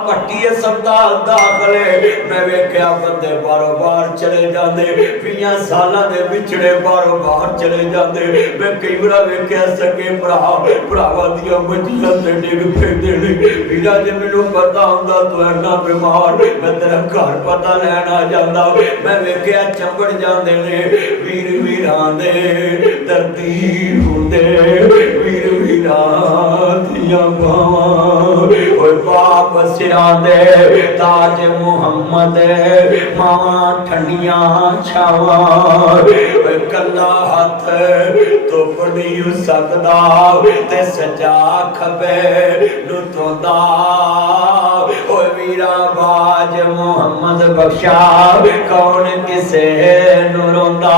پٹی ہسپتال داخل ہے میں ویکھیا بندے بارو بار چلے جاندے 20 سالاں دے بچڑے بارو بار چلے جاندے میں کئی بار ویکھیا سکے بھراواں دیاں بچیاں تے ڈگ پیندے نے ویرا جے مینوں پتہ ہوندا تو اینا بیمار میں تیرا گھر پتہ لین آ جاندا میں ویکھیا چمبڑ جاندے نے ویراں دے دردی ہوندے ویراں دیاں باواں اوے باپ سراں دے تاج محمد ماں ٹھنڈیاں چھاواں اوے کلا ہاتھ تو بڑی سکدا تے سجا کھبے لٹوندا اوے میرا باج محمد بخشا کون کسے نو روندا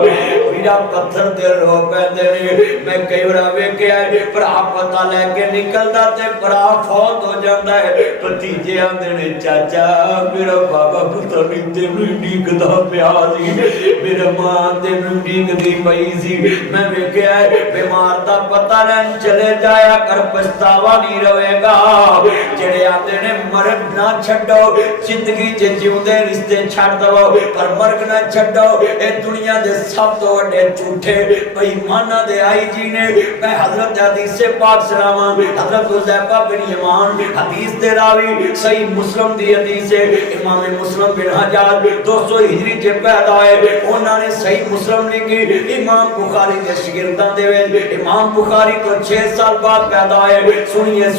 میرا پتھر دے رو پیندے نے میں کئی بار ویکھیا بھرا پتہ لے کے نکلدا تے بھرا فوت ہو جاندا ہے بھتیجے آندے نے چاچا میرا بابا پتہ نہیں تینوں ڈیگدا پیا سی میرا ماں تینوں ڈیگدی پئی سی میں ویکھیا بیمار دا پتہ لین چلے جایا کر پچھتاوا نہیں رہے گا جڑے آندے نے مرگ نہ چھڈو زندگی چ جیوندے رشتے چھڈ دو پر مرگ نہ چھڈو اے دنیا دے سب تو وڈے جھوٹے بے ایماناں دے آئی جی نے میں حضرت حدیث پاک سناواں حضرت حذیفہ بن یمان حدیث دے راوی صحیح مسلم دی حدیث ہے امام مسلم بن حجاج 200 ہجری چ پیدا ہوئے انہاں نے صحیح مسلم لکھی امام بخاری دے شاگرداں دے وچ امام بخاری تو 6 سال بعد پیدا ہوئے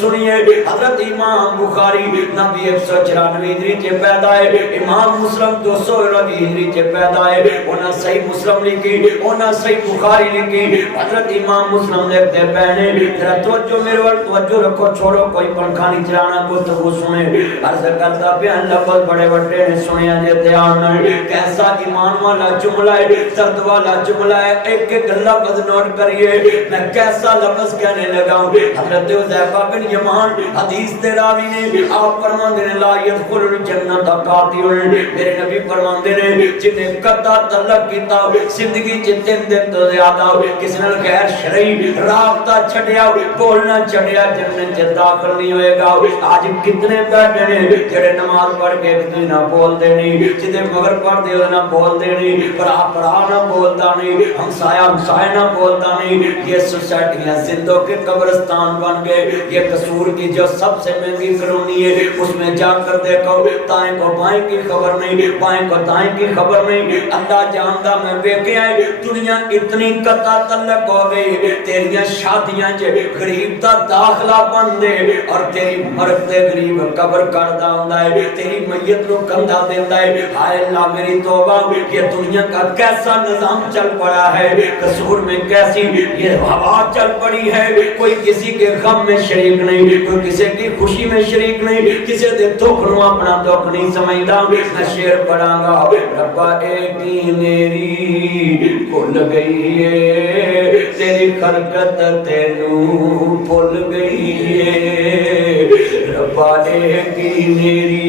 سنیے حضرت امام بخاری نبی 194 ہجری چ پیدا ہے امام مسلم 290 ہجری چ پیدا ہے انہاں صحیح مسلم لکھی انہاں صحیح بخاری لکھی حضرت امام مسلم لکھتے پہنے ذرا توجہ میرے ور توجہ رکھو چھوڑو کوئی پنکھا نہیں چلانا گفتگو سنے عرض کرتا بیان لفظ بڑے بڑے نے سنیا جے دھیان کیسا ایمان والا جملہ ہے درد والا جملہ ہے ایک ایک لفظ نوٹ کریے میں کیسا لفظ کہنے لگا ہوں حضرت حذیفہ بن یمان حدیث دے راوی نے آپ فرماندے نے لا يدخل الجنت قاتل میرے نبی فرماندے نے جن نے قطع تعلق کیتا زندگی چ 3 دن تو زیادہ کسی نال غیر شرعی رابطہ چھڈیا بولنا چھڈیا جنت چ داخل نہیں ہوئے گا آج کتنے بیٹھے نے جڑے نماز پڑھ کے کوئی نہ بول دے نہیں جتے مگر پڑھ دے نہ بول دے نہیں پڑھا نہ بولتا نہیں ہمسایہ نہ بولتا نہیں یہ سوسائٹیاں زندوں کے قبرستان بن گئے یہ قصور کی جو سب سے مہنگی کالونی ہے اس میں جا کر دیکھو دائیں کو بائیں کی خبر نہیں بائیں کو دائیں کی خبر نہیں اللہ جانتا میں ویکھیا ہے دنیا اتنی قطع تعلق ہو گئی تیریاں شادیاں چ غریب دا داخلہ بن دے اور تیری مرگ دے غریب قبر کردا ہوندا ہے تیری میت نو کندھا دیندا ہے ہائے اللہ میری توبہ یہ دنیا کا کیسا نظام چل پڑا ہے قصور میں کیسی یہ ہوا چل پڑی ہے کوئی کسی کے غم میں شریک نہیں کوئی کسی کی خوشی میں شریک نہیں کسی دے دکھ نو اپنا دکھ نہیں سمجھدا میں شعر پڑھاں گا ربا ایک میری بھول گئی ہے تیری خلقت تینوں بھول گئی ہے ربا ایک میری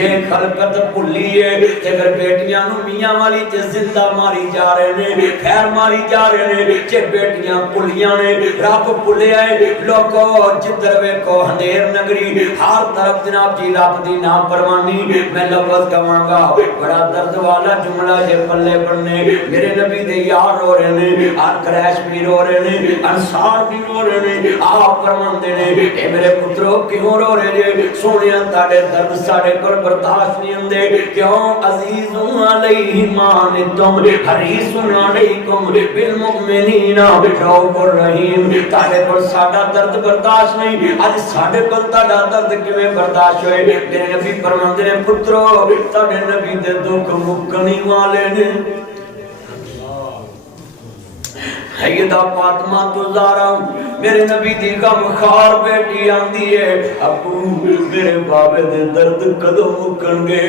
یہ خلقت بھلی ہے اگر بیٹیاں نو میاں والی تے زندہ ماری جا رہے نے خیر ماری جا رہے نے جے بیٹیاں بھلیاں نے رب بھلیا ہے لوگو جدھر ویکھو اندھیر نگری ہر طرف جناب جی رب دی نافرمانی میں لفظ کہاں گا بڑا درد والا جملہ جے پلے پڑنے میرے نبی دے یار رو رہے نے آن قریش بھی رو رہے نے انصار بھی رو رہے نے آپ فرماندے نے اے میرے پترو کیوں رو رہے جے سونیا تاڑے درد ساڑے پر برداشت نہیں ہندے کیوں عزیزوں علیہ مانتم حریصوں علیکم بالمؤمنین رؤوف الرحیم تاڑے پر ساڑا درد برداشت نہیں آج ساڑے پر تاڑا درد کیویں برداشت ہوئے میرے نبی فرماندے نے پترو تاڑے نبی دے دکھ مکنی والے نے سیدہ فاطمہ تو زہرا میرے نبی دی غم خار بیٹی آندی ہے ابو میرے بابے دے درد کدوں مکن گے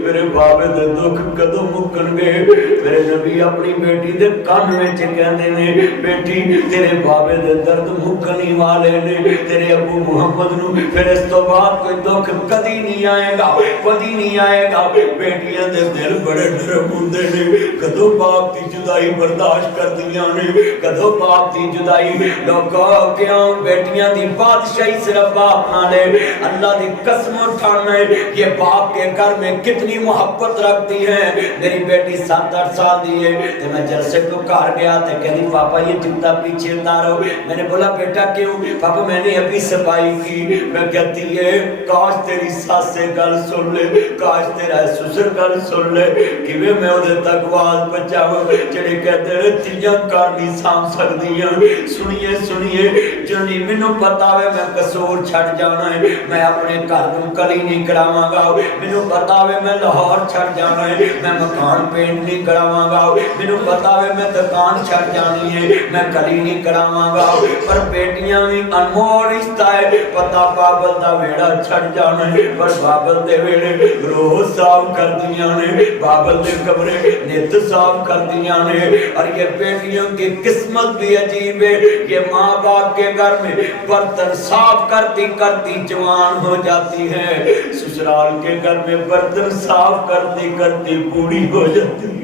میرے بابے دے دکھ کدوں مکن گے میرے نبی اپنی بیٹی دے کان وچ کہندے نے بیٹی تیرے بابے دے درد مکنی والے نے تیرے ابو محمد نو پھر اس تو بعد کوئی دکھ کدی نہیں آئے گا کدی نہیں آئے گا بیٹیاں دے دل بڑے نرم ہوندے نے کدوں باپ دی جدائی برداشت کردیاں نے کدوں باپ دی جدائی لوگوں کیوں بیٹیاں دی بادشاہی صرف باپ نہ لے اللہ دی قسم اٹھانا ہے یہ باپ کے گھر میں کتنی محبت رکھتی ہے میری بیٹی 7-8 سال دی ہے تو میں جلسے کو کار گیا تھا کہنی پاپا یہ جوتا پیچھے اتارو میں نے بولا بیٹا کیوں پاپا میں نے ابھی صفائی کی میں کہتی ہے کاش تیری ساس سے گل سن لے کاش تیرا سسر گل سن لے کہ میں ادھر تک آواز بچاؤں جڑے کہتے ہیں تیاں کار نہیں سام سکتی ہیں سنیے جنی مینوں پتا ہوے میں قصور چھڑ جانا ہے میں اپنے گھر نوں کلی نہیں کراواں گا مینوں پتا ہوے میں لاہور چھڑ جانا ہے میں مکان پینٹ نہیں کراواں گا مینوں پتا ہوے میں دکان چھڑ جانی ہے میں کلی نہیں کراواں گا پر بیٹیاں بھی انمول رشتہ ہے پتا بابل دا ویڑا چھڑ جانا ہے پر بابل دے ویڑے روز صاف کر دیاں نے بابل دے کمرے نت صاف کر دیاں نے اور یہ بیٹیوں کی قسمت بھی عجیب ہے یہ ماں باپ کے گھر میں برتن صاف کرتی کرتی جوان ہو جاتی ہے سسرال کے گھر میں برتن صاف کرتی کرتی بوڑھی ہو جاتی ہے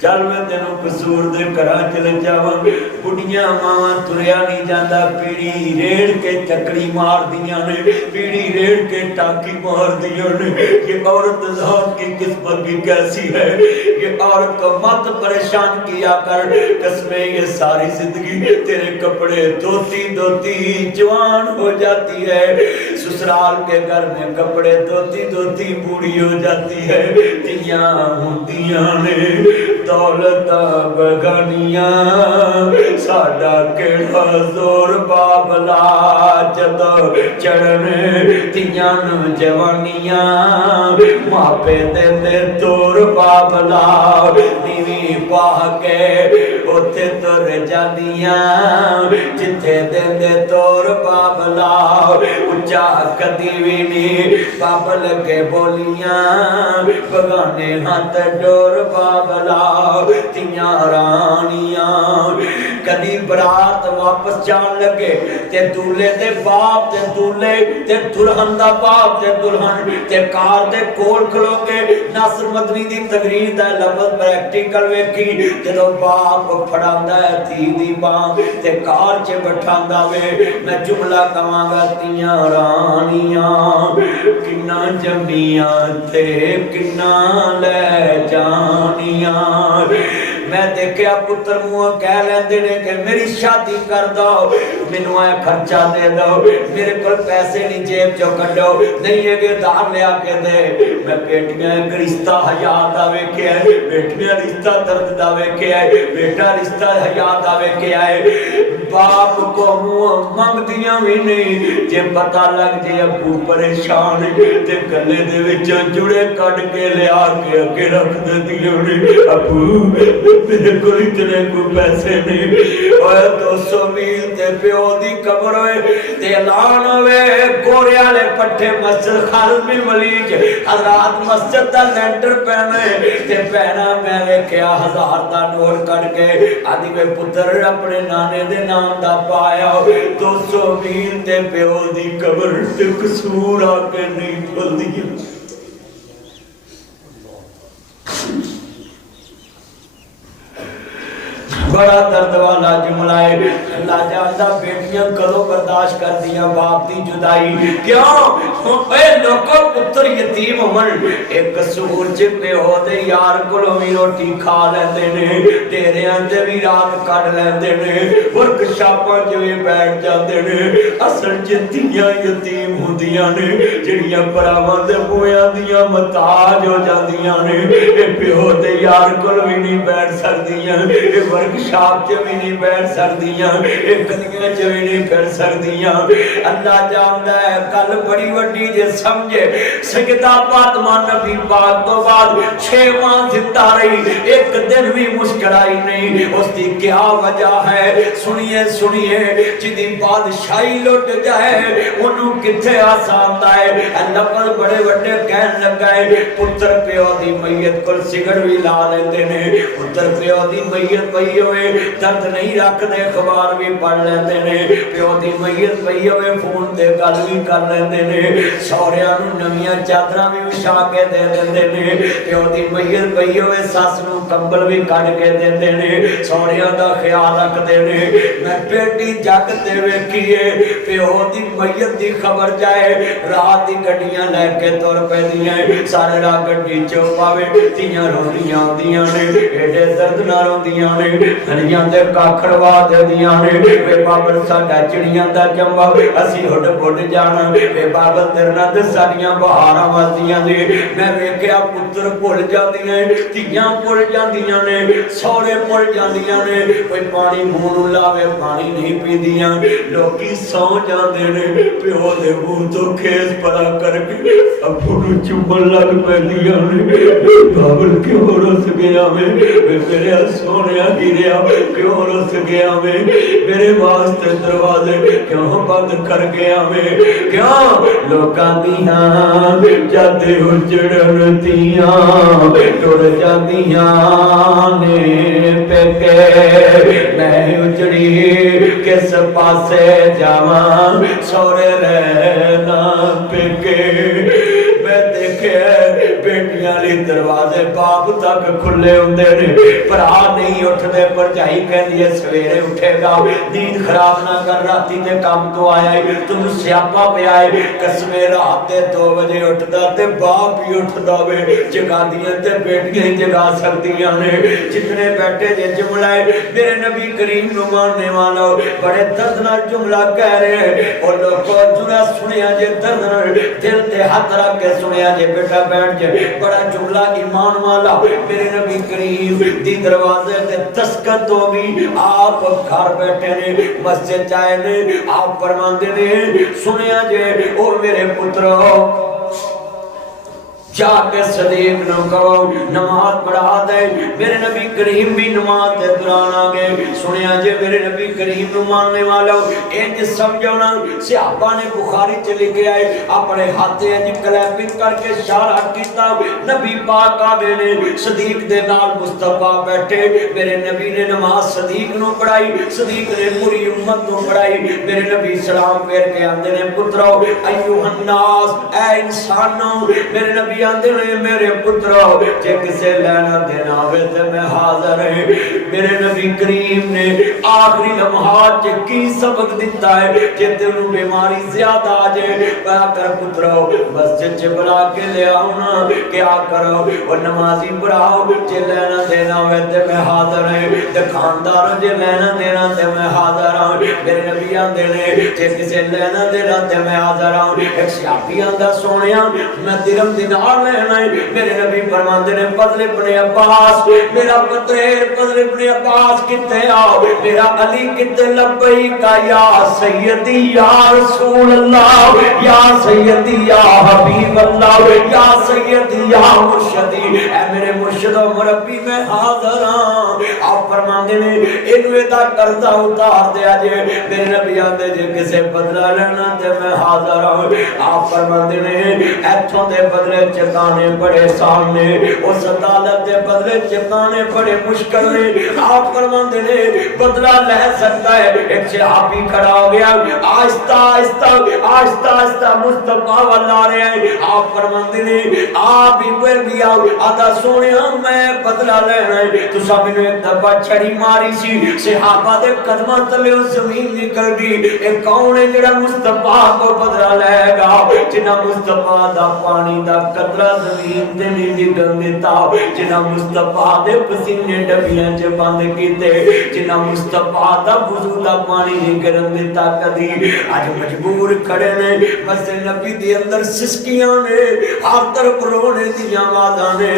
چل میں تینوں قصور دے کرا چلے جاواں بڑھیاں ماواں تریا نہیں جاندا پیڑی ریڑ کے چکڑی مار دیاں نے پیڑی ریڑ کے ٹاکی مار دیاں نے یہ عورت ذات کی قسمت بھی کیسی ہے یہ عورت کو مت پریشان کیا کر قسمیں یہ ساری زندگی تیرے کپڑے دھوتی دھوتی جوان ہو جاتی ہے سسرال کے گھر میں کپڑے دھوتی دھوتی بوڑھی ہو جاتی ہے تیاں ہوندیاں نے دولت بگانیاں ساڈا کیڑا زور بابلا جدو چڑھنے تیاں جوانیاں ماپے دے دے تور بابلا نیوی پاہ کے اوتھے تر جانیاں جتھے دے دے تور بابلا اچا کدی وی نہیں بابل کے بولیاں بگانے ہاتھ ڈور بابلا تیاں رانیاں کدی برات واپس جان لگے تے دولے دے باپ تے دولے تے دلہن دا باپ تے دلہن تے کار دے کول کھلو کے ناصر مدنی دی تقریر دا لفظ پریکٹیکل ویکھی جدوں باپ پھڑاندا ہے تھی دی باں تے کار چ بٹھاندا وے میں جملہ کہاں گا تیاں رانیاں کنا جمیاں تے کنا لے جانیاں میں دیکھیا پتر منہ کہہ لیندے نے کہ میری شادی کر دو مینوں اے خرچہ دے دو میرے کول پیسے نہیں جیب چوں کڈو نہیں ہے کہ دار لیا کے دے میں بیٹیاں ایک رشتہ حیات دا ویکھیا ہے بیٹیاں رشتہ درد دا ویکھیا ہے بیٹا رشتہ حیات دا ویکھیا ہے باپ کو منہ منگدیاں بھی نہیں جے پتہ لگ جے ابو پریشان تے گلے دے وچوں جڑے کڈ کے لیا کے اگے رکھ دیندیاں نے ابو میرے کو اتنے کوئی پیسے نہیں اور 200 میل تے پیو دی قبر ہوئے تے اعلان ہوئے گورے والے پٹھے مسجد خالد بن ولید حضرات مسجد دا لینڈر پہنے تے پہنا میں ویکھیا 1000 دا نوٹ کٹ کے آدھی میں پتر اپنے نانے دے نام دا پایا 200 میل تے پیو دی قبر تے قصور آ کے نہیں بھول دیا بڑا درد والا جملہ ہے اللہ جانتا بیٹیاں کدو برداشت کر دیا باپ دی جدائی کیوں اے لوگوں پتر یتیم من ایک قصور چپے ہو دے یار کلو بھی روٹی کھا لیندے نے تیرے اندے بھی رات کٹ لیندے نے ورک شاپاں جو بھی بیٹھ جاندے نے اصل جتیاں یتیم ہوندیاں نے جڑیاں پراواں دے بویاں دیاں محتاج ہو جاندیاں نے اے پیو دے یار کلو بھی نہیں بیٹھ سکدیاں اے ورک شاپ چ بھی نہیں بیٹھ سکدیاں ایک گلیاں چ بھی نہیں پھر سکدیاں اللہ جاندا ہے کل بڑی وڈی جے سمجھے سیدہ فاطمہ نبی پاک تو بعد 6 ماہ زندہ رہی ایک دن بھی مسکرائی نہیں اس دی کیا وجہ ہے سنیے جدی بادشاہی لٹ جائے انہوں کتھے آسان ہے لفظ بڑے وڈے کہن لگا ہے پتر پیو دی میت کل سگڑ بھی لا لیندے نے پتر پیو دی میت پئی ہوئے درد نہیں رکھ دے خبار بھی پڑھ لیندے نے پیو دی میت پئی ہوئے فون تے گل بھی کر لیندے نے سوریاں نوں نویاں چادراں بھی وچھا کے دے دیندے نے پیو دی میت پئی ہوئے ساس نوں کمبل بھی کڈ کے دیندے نے سوریاں دا خیال رکھدے نے میں بیٹی جگ تے ویکھیے پیو دی میت دی دی خبر جائے رات دی گڈیاں لے کے تر پیندیاں سارے راہ گڈی چ پاوے تیاں روندیاں ہوندیاں نے ایڈے درد نال ہوندیاں نے ہریاں دے کاکھڑوا دیندیاں نے اے بابل ساڈا چڑیاں دا چمبا اسی ہڈ بڈ جانا اے بابل تیرے نال تے ساڈیاں بہاراں وسدیاں نے میں ویکھیا پتر بھول جاندیاں تیاں بھول جاندیاں نے سورے بھول جاندیاں نے کوئی پانی منہ نوں لاوے پانی نہیں پیندیاں لوکی سو جاندے نے پیو دے منہ تو کھیس پڑا کر کے ابو نوں چومن لگ پیندیاں نے بابل کیوں رس گیا میں میرے سونیا گریا کیوں رس گیا میں میرے واسطے دروازے کیوں بند کر گیا میں کیوں لوکاں دیاں جد اجڑن تیاں ٹر جاندیاں نے پیکے میں اجڑی کس پاسے جاواں سورے رہنا پیکے میں دیکھے بیٹیاں لی دروازے باپ تک کھلے ہوندے نے بھرا نہیں اٹھدے بھرجائی کہندی ہے سویرے اٹھے گا نیند خراب نہ کر راتی تے کام تو آیا ہے تم سیاپا پہ آئے قسمے رات دے 2 بجے اٹھدا تے باپ ہی اٹھدا وے جگا دیاں تے بیٹیاں ہی جگا سکدیاں نے جتنے بیٹھے جے جملہ ہے میرے نبی کریم نو ماننے والا بڑے دردناک جملہ کہہ رہے ہیں اور لوگوں جڑا سنیا جے دردناک دل تے ہاتھ رکھ کے سنیا جے بیٹا بیٹھ جے بڑا جملہ ایمان والا میرے نبی کریم دی دروازے تے دستخط تو بھی آپ گھر بیٹھے نے مسجد جائے نے آپ فرماندے نے سنیا جے او میرے پترو جا کے صدیق نو کہو نماز پڑھا دے میرے نبی کریم بھی نماز دے دوران آ گئے سنیا جے میرے نبی کریم نو ماننے والا انج سمجھو نا صحابہ نے بخاری چ لکھے آئے اپنے ہاتھے انج کلیپنگ کر کے اشارہ کیتا نبی پاک آ گئے نے صدیق دے نال مصطفیٰ بیٹھے میرے نبی نے نماز صدیق نو پڑھائی صدیق نے پوری امت نو پڑھائی میرے نبی سلام پھیر کے آندے نے پترو ایھا الناس اے انسانو میرے نبی آندے نے میرے پترو جے کسے لینا دینا ہوئے تے میں حاضر ہے میرے نبی کریم نے آخری لمحات جے کی سبق دیتا ہے جے تینوں بیماری زیادہ آ جائے کیا کر پترو مسجد چ بلا کے لے آؤ نا کیا کرو اور نمازی بڑھاؤ جے لینا دینا ہوئے تے میں حاضر ہے دکاندار جے لینا دینا تے میں حاضر ہوں میرے نبی آندے نے جے کسے لینا دینا تے میں حاضر ہوں ایک صحابی آندا سونیا میں درم دینار لینا ہے میرے نبی فرماندے نے فضل ابن عباس میرا پتر فضل ابن عباس کتے آؤ میرا علی کتے لبیک یا سیدی یا رسول اللہ یا سیدی یا حبیب اللہ یا سیدی یا مرشدی اے میرے مرشد و مربی میں حاضر ہوں آپ فرماندے نے انوے دا قرضہ اتار دیا جے میرے نبی آندے جے کسے بدلہ لینا تے میں حاضر ہوں آپ فرماندے نے ایتھوں دے بدلے چکانے بڑے سامنے اس عدالت دے بدلے چکانے بڑے مشکل نے آپ فرماندے نے بدلہ لے سکتا ہے ایک صحابی کھڑا ہو گیا آہستہ آہستہ آہستہ آہستہ مصطفیٰ والا رہے ہیں آپ فرماندے نے آپ ہی پر بھی آؤ آدھا سونیا میں بدلہ لینا ہے تو سب نے ایک دفعہ چھڑی ماری سی صحابہ دے قدمہ تلے زمین نکل گئی ایک کون ہے جڑا مصطفیٰ کو بدلہ لے گا جنہ مصطفیٰ دا پانی دا قطرہ زمین دے نہیں نکل دیتا جنہ مصطفیٰ دے پسینے ڈبیاں چ بند کیتے جنہ مصطفیٰ دا وضو دا پانی نہیں گرم دیتا کدی اج مجبور کھڑے نے مسجد نبی دے اندر سسکیاں نے ہر طرف رونے دی آوازاں نے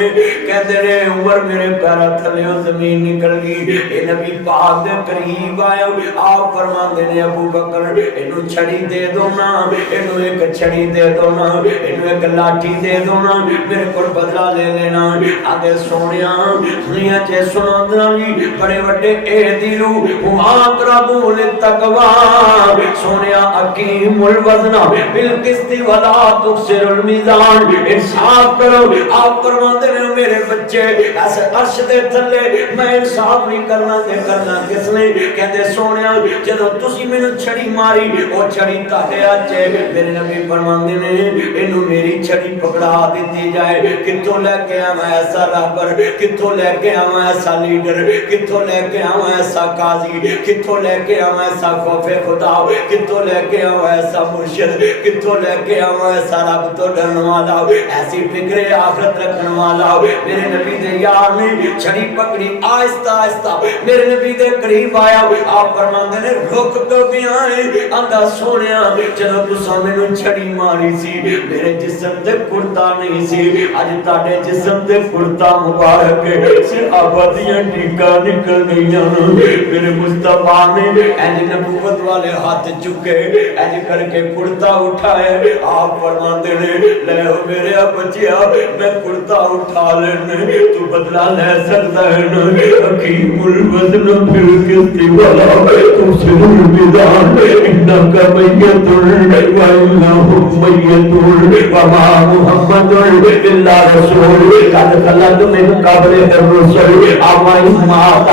کہندے نے عمر میرے پیراں تھلے زمین نکل گئی اے نبی پاک دے قریب آیا آپ فرماندے نے ابو بکر اینو چھڑی دے دو نا اینو ایک چھڑی دے دو نا اینو ایک لاٹھی دے دو نا میرے کو بدلہ لے لینا آدھے سونیا دنیا چے سناندنا جی بڑے وڈے اے دیلو مہاقربو للتقوی سونیا حکیم الوزن بالقسط ولا تخسر المیزان انصاف کرو آپ فرماندے نے میرے بچے ایسے عرش دے تھلے میں انصاف نہیں کرنا تے کرنا کس نے کہتے سونیا جدو تسی میں نے چھڑی ماری وہ چھڑی تاہے آجے میرے نبی فرماندے فرماندے نے اینو میری چھڑی پکڑا دیتی جائے. کتوں لے کے آواں ایسا رہبر, کتوں لے کے آواں ایسا لیڈر, کتوں لے کے آواں ایسا قاضی, کتوں لے کے آواں ایسا خوف خدا, کتوں لے کے آواں ایسا مرشد, کتوں لے کے آواں ایسا رب تو ڈرن والا, ایسی فکر آخرت رکھن والا. میرے نبی دے یار نے چھڑی پکڑی, آہستہ آہستہ میرے نبی دے قریب آیا. آپ فرماندے نے رک تو گیا ہے, آندا سونیا جدوں تساں مینوں چھڑی ماری سی میرے جسم تے کرتا نہیں سی, اج تہاڈے جسم تے کرتا مبارک صحابہ دیاں ٹھیکاں نکل گئیاں. میرے مصطفیٰ نے انج نبوت والے ہاتھ چکے, انج کر کے کرتا اٹھائے. آپ فرماندے نے لے ہو میرے بچیا میں کرتا اٹھا لینے, تو بدلہ لے سکتا ہے نا. حکیم الوزن پھر کستی والا تو سر المیدان انکا میتر وَإِنَّهُمْ مَيَّتُونَ وَمَا مُحَمَّدٌ إِلَّا رَسُولٌ قَدْ خَلَتْ مِن قَبْلِهِ الرُّسُلُ أَفَإِن مَاتَ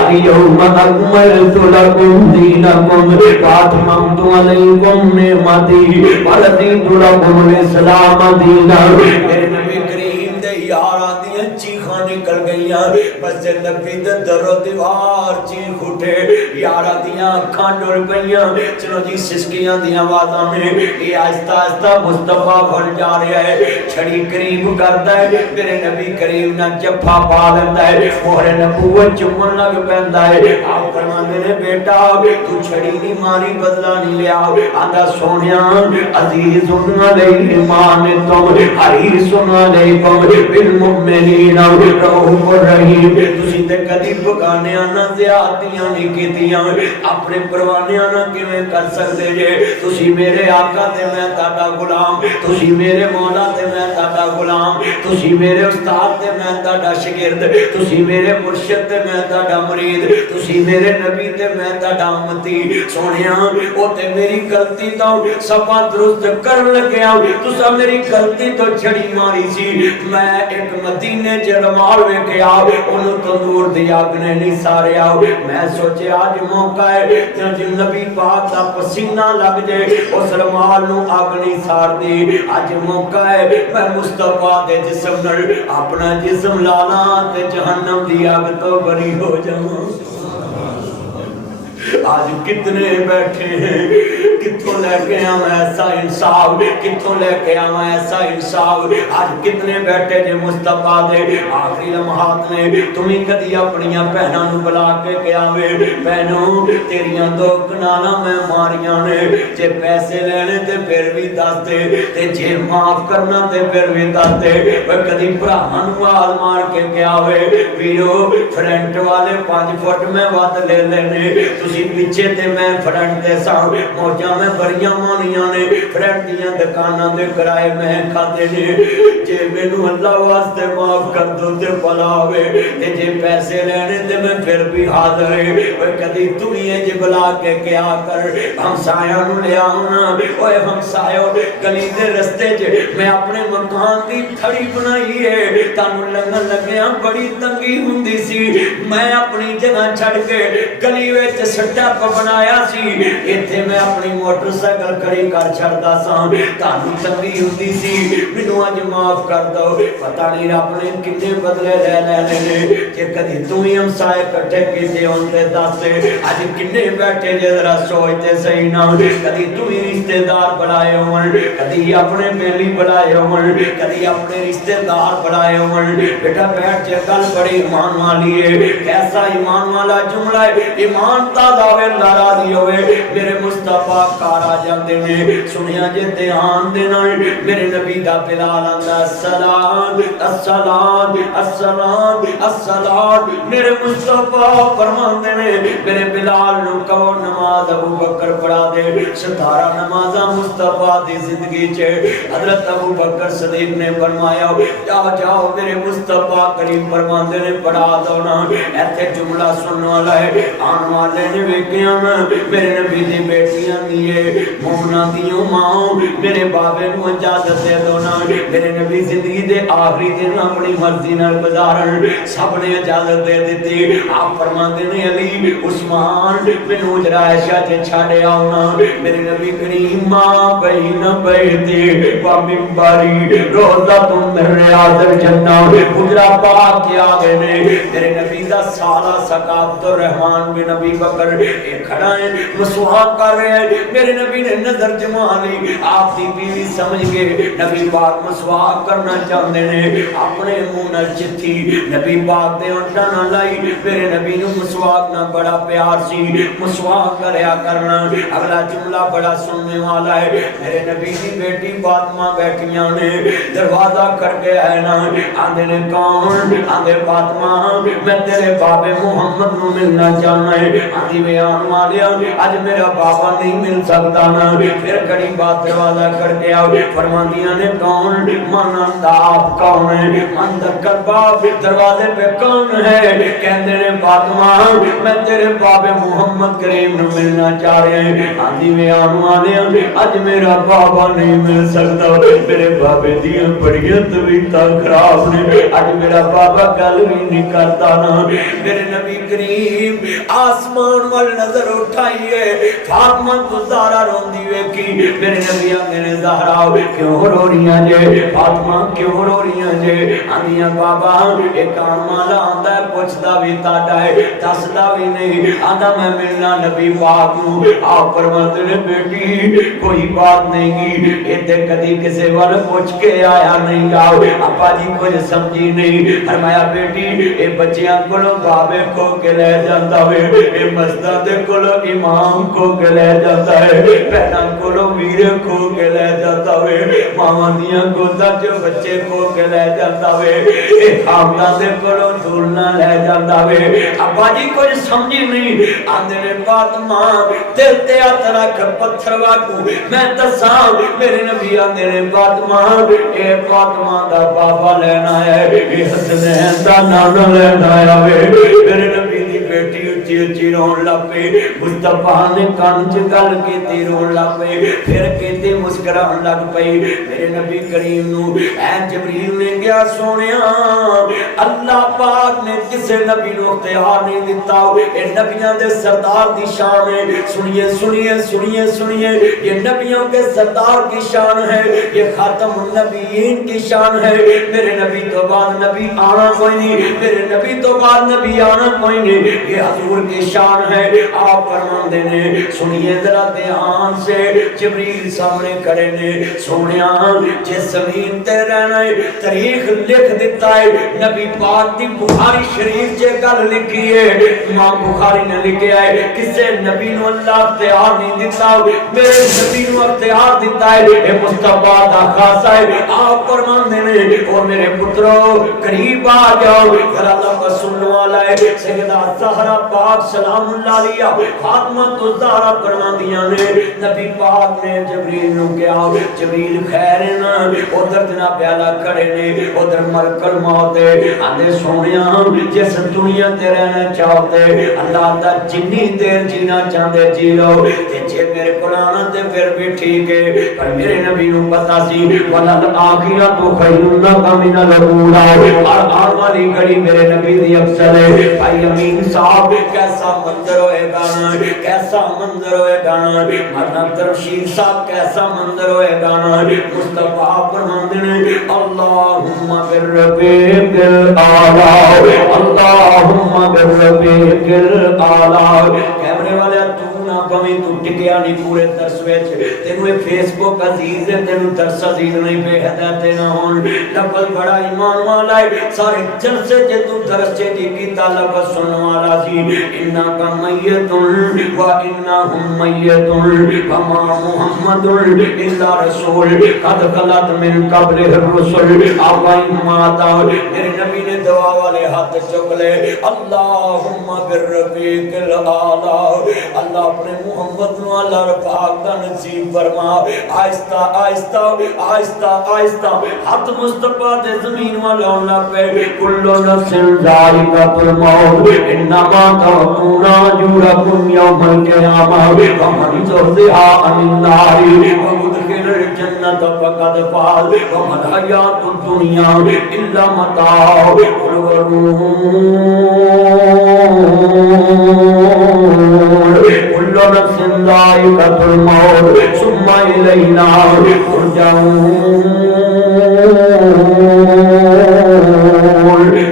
الْيَوْمَ أَكْمَلْتُ لَكُمْ دِينَكُمْ وَأَتْمَمْتُ عَلَيْكُمْ نِعْمَتِي وَرَضِيتُ لَكُمُ الْإِسْلَامَ دِينًا. میرے نبی کریم دے یاراں دیاں چیخاں نکل گئیاں, بس نبی دے در و دیوار چیخ اٹھے, یاراں دیاں اکھاں ڈر پئیاں. چلو جی سسکیاں دیاں آوازاں نے یہ آہستہ آہستہ مصطفیٰ بن جا رہا ہے. چھڑی قریب کرتا ہے, میرے نبی کریم نہ جفا پا لیتا ہے, مہر نبوت چومن لگ پیندا ہے. آپ فرماندے نے بیٹا تو چھڑی نہیں ماری بدلہ نہیں لیا. آندا سونیا عزیز علیہ مانتم حریص علیکم بالمؤمنین رؤوف رحیم. تسی تے کدی بگانیاں نہ زیادتیاں نہیں کیتیاں, اپنے پروانیاں نہ کیویں کر سکدے جے. تسی میرے آقا تے میں تہاڈا غلام, تسی میرے مولا تے میں تہاڈا غلام, تسی میرے استاد تے میں تہاڈا شاگرد, تسی میرے مرشد تے میں تہاڈا مرید, تسی میرے نبی تے میں تہاڈا امتی. سونیا او تے میری غلطی تو سبا درست کرن لگیا, تسا میری غلطی تو چھڑی ماری سی. میں ایک مدینے چ رومال ویکھیا, اونوں تندور دی اگ نے نہیں ساریا. میں سوچیا اج موقع ہے جے نبی پاک دا پسینہ لگ جائے اس رومال نو اگ نہیں ساردی. اج موقع ہے میں مصطفیٰ دے جسم نال اپنا جسم لانا تے جہنم دی اگ تو بری ہو جاواں. آج کتنے بیٹھے ہیں, کتوں لے کے آواں ایسا انصاف, کتوں لے کے آواں ایسا انصاف. آج کتنے بیٹھے جے مصطفیٰ دے آخری لمحات نے. تمہیں کدی اپنیاں بہناں نو بلا کے کہیا وے بہنوں تیریاں دو کنالاں میں ماریاں نے, جے پیسے لینے تے پھر بھی دس دے, تے جے معاف کرنا تے پھر بھی دس دے. کدی بھراواں نو آل مار کے کہیا وے ویرو فرنٹ والے 5 فٹ میں ود لے لینے, تسی پیچھے تے میں فرنٹ تے سا موجاں میں بڑیاں مانیاں نے, فرنٹ دیاں دکاناں دے کرائے میں کھاتے نے. جے مینوں اللہ واسطے معاف کر دو تے بھلا ہوے, تے جے پیسے لینے تے میں پھر بھی حاضر ہے. کدی تو ہی جے بلا کے کیا کر ہمسایاں نو لے آونا, اوے ہمسایو گلی دے رستے چ میں اپنے مکان دی تھڑی بنائی ہے, تانوں لگن لگیا بڑی تنگی ہوندی سی, میں اپنی جگہ چھڑ کے گلی وچ سٹپ بنایا سی, ایتھے میں اپنی موٹر سائیکل کھڑی کر چھڑدا سا. تانوں تنگی ہوندی سی, مینوں اج معاف کر دو. پتہ نہیں رب نے کنے بدلے لے لینے نے. جے کدی تو ہی ہمسائے کٹھے کیتے ہوندے دس, اج کنے بیٹھے جے ذرا سوچتے صحیح نا. کدی تو ہی رشتہ دار بلائے ہون, کدی اپنے بیلی بلائے ہون, کدی اپنے رشتہ دار بلائے ہون. بیٹا بیٹھ جے گل بڑی ایمان والی ہے. کیسا ایمان والا جملہ ہے, ایمان تازہ ہوئے ناراضی ہوئے میرے مصطفیٰ کار آ جاندے نے. سنیا جے دھیان دینا میرے نبی دا بلال آندا السلام السلام السلام السلام. میرے مصطفیٰ فرماندے نے میرے بلال نو کہو نماز ابو بکر پڑھا دے. 17 نمازاں مصطفیٰ دی زندگی چ حضرت ابو بکر صدیق نے فرمایا جاؤ جاؤ میرے مصطفیٰ کریم فرماندے نے پڑھا دو نا. ایتھے جملہ سنن والا ہے, آن والے نے ویکھیا میرے نبی دی بیٹیاں دی ہے مومنا دیوں ماں میرے بابے نو اجازت دے دو نا میرے نبی زندگی دے آخری دن اپنی مرضی نال گزارن سب نے اجازت دے دیتی آپ فرماندے نے علی عثمان مینوں عائشہ تے چھڈ آونا میرے نبی کریم ماں بین بیتی و منبری روضۃ من ریاض الجنہ حجرہ پاک کے آگے نے میرے نبی دا سالہ ثقافت الرحمن بن ابی بکر ایک کھڑا ہے مسواک کر رہے ہیں میرے نبی نے نظر جما لی آپ دی بیوی سمجھ گئے نبی پاک مسواک کرنا چاہتے ہیں اپنے منہ نال چتھی نبی پاک دے اونٹاں نہ لائی میرے نبی نو مسواک نہ بڑا پیار سی مسواک کریا کرنا اگلا جملہ بڑا سننے والا ہے میرے نبی دی بیٹی فاطمہ بیٹھیاں نے دروازہ کر کے ہے نا آندے نے کون آندے فاطمہ میں تیرے بابے محمد نو ملنا چاہنا ہے آندی بیان والیا آج میرا بابا نہیں مل سکتا نا پھر کڑی بات دروازہ کر کے آؤ فرماندیاں نے کون مانندہ آپ کون ہے اندر کر باب دروازے پہ کون ہے کہندے نے فاطمہ میں تیرے بابے محمد کریم نو ملنا چاہ رہے ہیں آندی بیان والیا آج میرا بابا نہیں مل سکتا میرے بابے دیاں بڑیاں طبیعتاں خراب نے آج میرا بابا گل بھی نہیں کرتا نا میرے نبی کریم آسمان وال نظر اٹھائیے فاطمہ کو زہرا روندی ویکھی میرے نبی نے زہرا کیوں رو رہیاں جے فاطمہ کیوں رو رہیاں جے آندیاں بابا ایک آمالا آندا ہے پوچھدا بھی تاڈا ہے دسدا بھی نہیں آندا میں ملنا نبی پاک نو آپ فرماتے نے بیٹی کوئی بات نہیں گی ایتے کدی کسے وال پوچھ کے آیا نہیں جاؤ ابا جی کچھ سمجھی نہیں فرمایا بیٹی اے بچیاں کولوں بابے کھو کے لے جاندا وے اے مسجد دے کولوں امام کھو کے لے جاندا ہے بہناں کولوں ویر کھو کے لے جاندا وے ماواں دیاں گوداں چ بچے کھو کے لے جاندا وے اے حاملاں دے کولوں دھولنا لے جاندا وے ابا جی کچھ سمجھی نہیں آندے نے فاطمہ دل تے ہاتھ رکھ پتھر واگوں میں دساں میرے نبی آندے نے فاطمہ اے فاطمہ دا بابا لینا ہے اے حسنین دا نانا لینا ہے میرے نبی دی بیٹی اچھی اچھی رون لپے مصطفیٰ نے کان چ گل کیتی رون لپے پھر کیتے مسکران لگ پئی میرے نبی کریم نو اے جبریل نے کیا سونیا اللہ پاک نے کسے نبی نو اختیار نہیں دیتا اے نبیاں دے سردار دی شان ہے سنیے سنیے سنیے سنیے یہ نبیوں کے سردار کی شان ہے یہ خاتم النبیین کی شان ہے میرے نبی تو بعد نبی آنا کوئی نہیں میرے نبی تو بعد نبی آنا کوئی نہیں یہ حضور کی شان ہے آپ فرمان دینے سنیے ذرا دھیان سے جبریل سامنے کھڑے نے سونیا جس زمین تے رہنا ہے تاریخ لکھ دیتا ہے نبی پاک دی بخاری شریف چے گل لکھی ہے امام بخاری نے لکھا ہے کسے نبی نو اللہ اختیار نہیں دیتا میرے نبی نو اختیار دیتا ہے اے مصطفیٰ دا خاصہ ہے آپ فرمان دینے اور میرے پترو قریب آ جاؤ ذرا لفظ سننے والا ہے سیدہ زہرا پاک سلام اللہ علیہ فاطمہ تو زہرا فرمان دیا نے نبی پاک نے جبریل نو کیا جبریل خیر نا ادھر جناب پیالہ کھڑے نے ادھر مرکل موت ہے آندے سونیا جس دنیا تے رہنا چاہتے اللہ دا جنی دیر جینا چاہتے جی لو تے جے میرے قرآن تے پھر بھی ٹھیک ہے پر میرے نبی نو پتا سی وَلَلْ آخِرَةُ خَيْرٌ لَكَ مِنَ الْأُولَىٰ اور آن والی گھڑی میرے نبی دی افضل ہے بھائی امین صاحب کیسا منظر ہوئے گانا کیسا منظر ہوئے گانا مرنا ترشید صاحب کیسا منظر ہوئے گانا مصطفیٰ فرماندے نے اللہم بالرفیق الاعلی اللہم بالرفیق الاعلی کیمرے والے پمی تو ٹکیا نہیں پورے درس وچ تینوں اے فیس بک عزیز ہے تینوں درس عزیز نہیں بے ہدایت نہ ہون لفظ بڑا ایمان والا ہے سارے جلسے جے تو درس چے کیتا لفظ سننے والا سی انا کا میت و انہم میت وما محمد الا رسول قد خلت من قبل الرسل اوائن ماتا میرے نبی نے دعا والے ہاتھ چک لے اللہم بالرفیق الاعلی اللہ اپنے محمد نو اللہ پاک دا نصیب فرما آہستہ آہستہ آہستہ آہستہ ہاتھ مصطفیٰ دے زمین والا پہ کل نفس ذائقۃ الموت انما توفون اجورکم یوم القیامہ ومن زحزح عن النار وادخل الجنۃ فقد فاز وما الحیاۃ الدنیا الا متاع الغرور كل نفس ذائقة الموت ثم إلينا ترجعون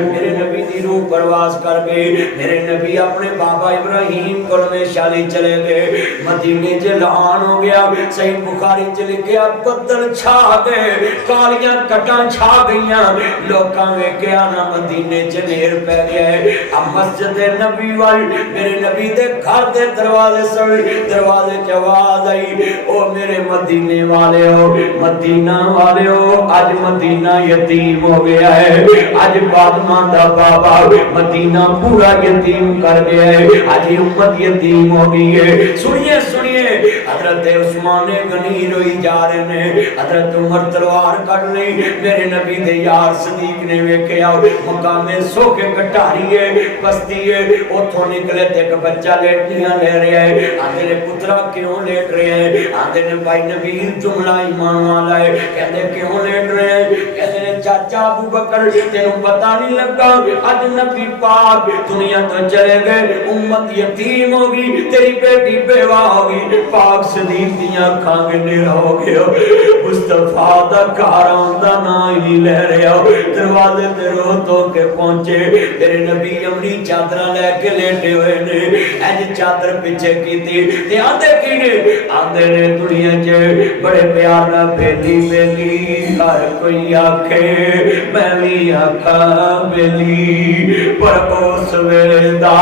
میرے نبی دی روح پرواز کر گئے میرے نبی اپنے بابا ابراہیم کو میں شالی چلے گئے مدینے جلان ہو گیا صحیح بخاری چلے گیا بدل چھا گئے کالیاں کٹاں چھا گئیاں لوکاں میں کیا نا مدینے جنیر پہ گئے اب مسجد نبی وال میرے نبی دے گھر دے دروازے سڑ دروازے جواز آئی او میرے مدینے والے ہو مدینہ والے ہو آج مدینہ یتیم ہو گیا ہے آج فاطمہ دا بابا مدینہ پورا یتیم کر گیا ہے آج امت یتیم ہو گئی ہے سنیے سنیے حضرت عثمان غنی روئی جا رہے ہیں حضرت عمر تلوار کر لی میرے نبی دے یار صدیق نے ویکھیا مقام سوکھے کٹاری ہے بستی ہے اتھوں نکلے تے ایک بچہ لیٹیاں لے رہا ہے آندے نے پترا کیوں لیٹ رہے ہیں آندے نے بھائی نبی جملہ ایمان والا ہے کہتے کیوں لیٹ رہے ہیں کہتے نے چاچا ابو بکر تینوں پتہ نہیں لگا آج نبی پاک دنیا تو چلے گئے امت یتیم ہوگی تیری بیٹی بیوہ ہوگی پاک صدیق دیاں کھانگے نیر ہو گئے مصطفیٰ دا کاران دا نائی لے رہے ہو دروازے تے رو تو کے پہنچے تیرے نبی امنی چادرہ لے کے لیٹے ہوئے نے ایج چادر پیچھے کی تھی تے آندے کی نے آندے نے دنیا چے بڑے پیار نہ بیلی بیلی ہر کوئی آکھے بیلی آکھا بیلی پر اس ویلے دا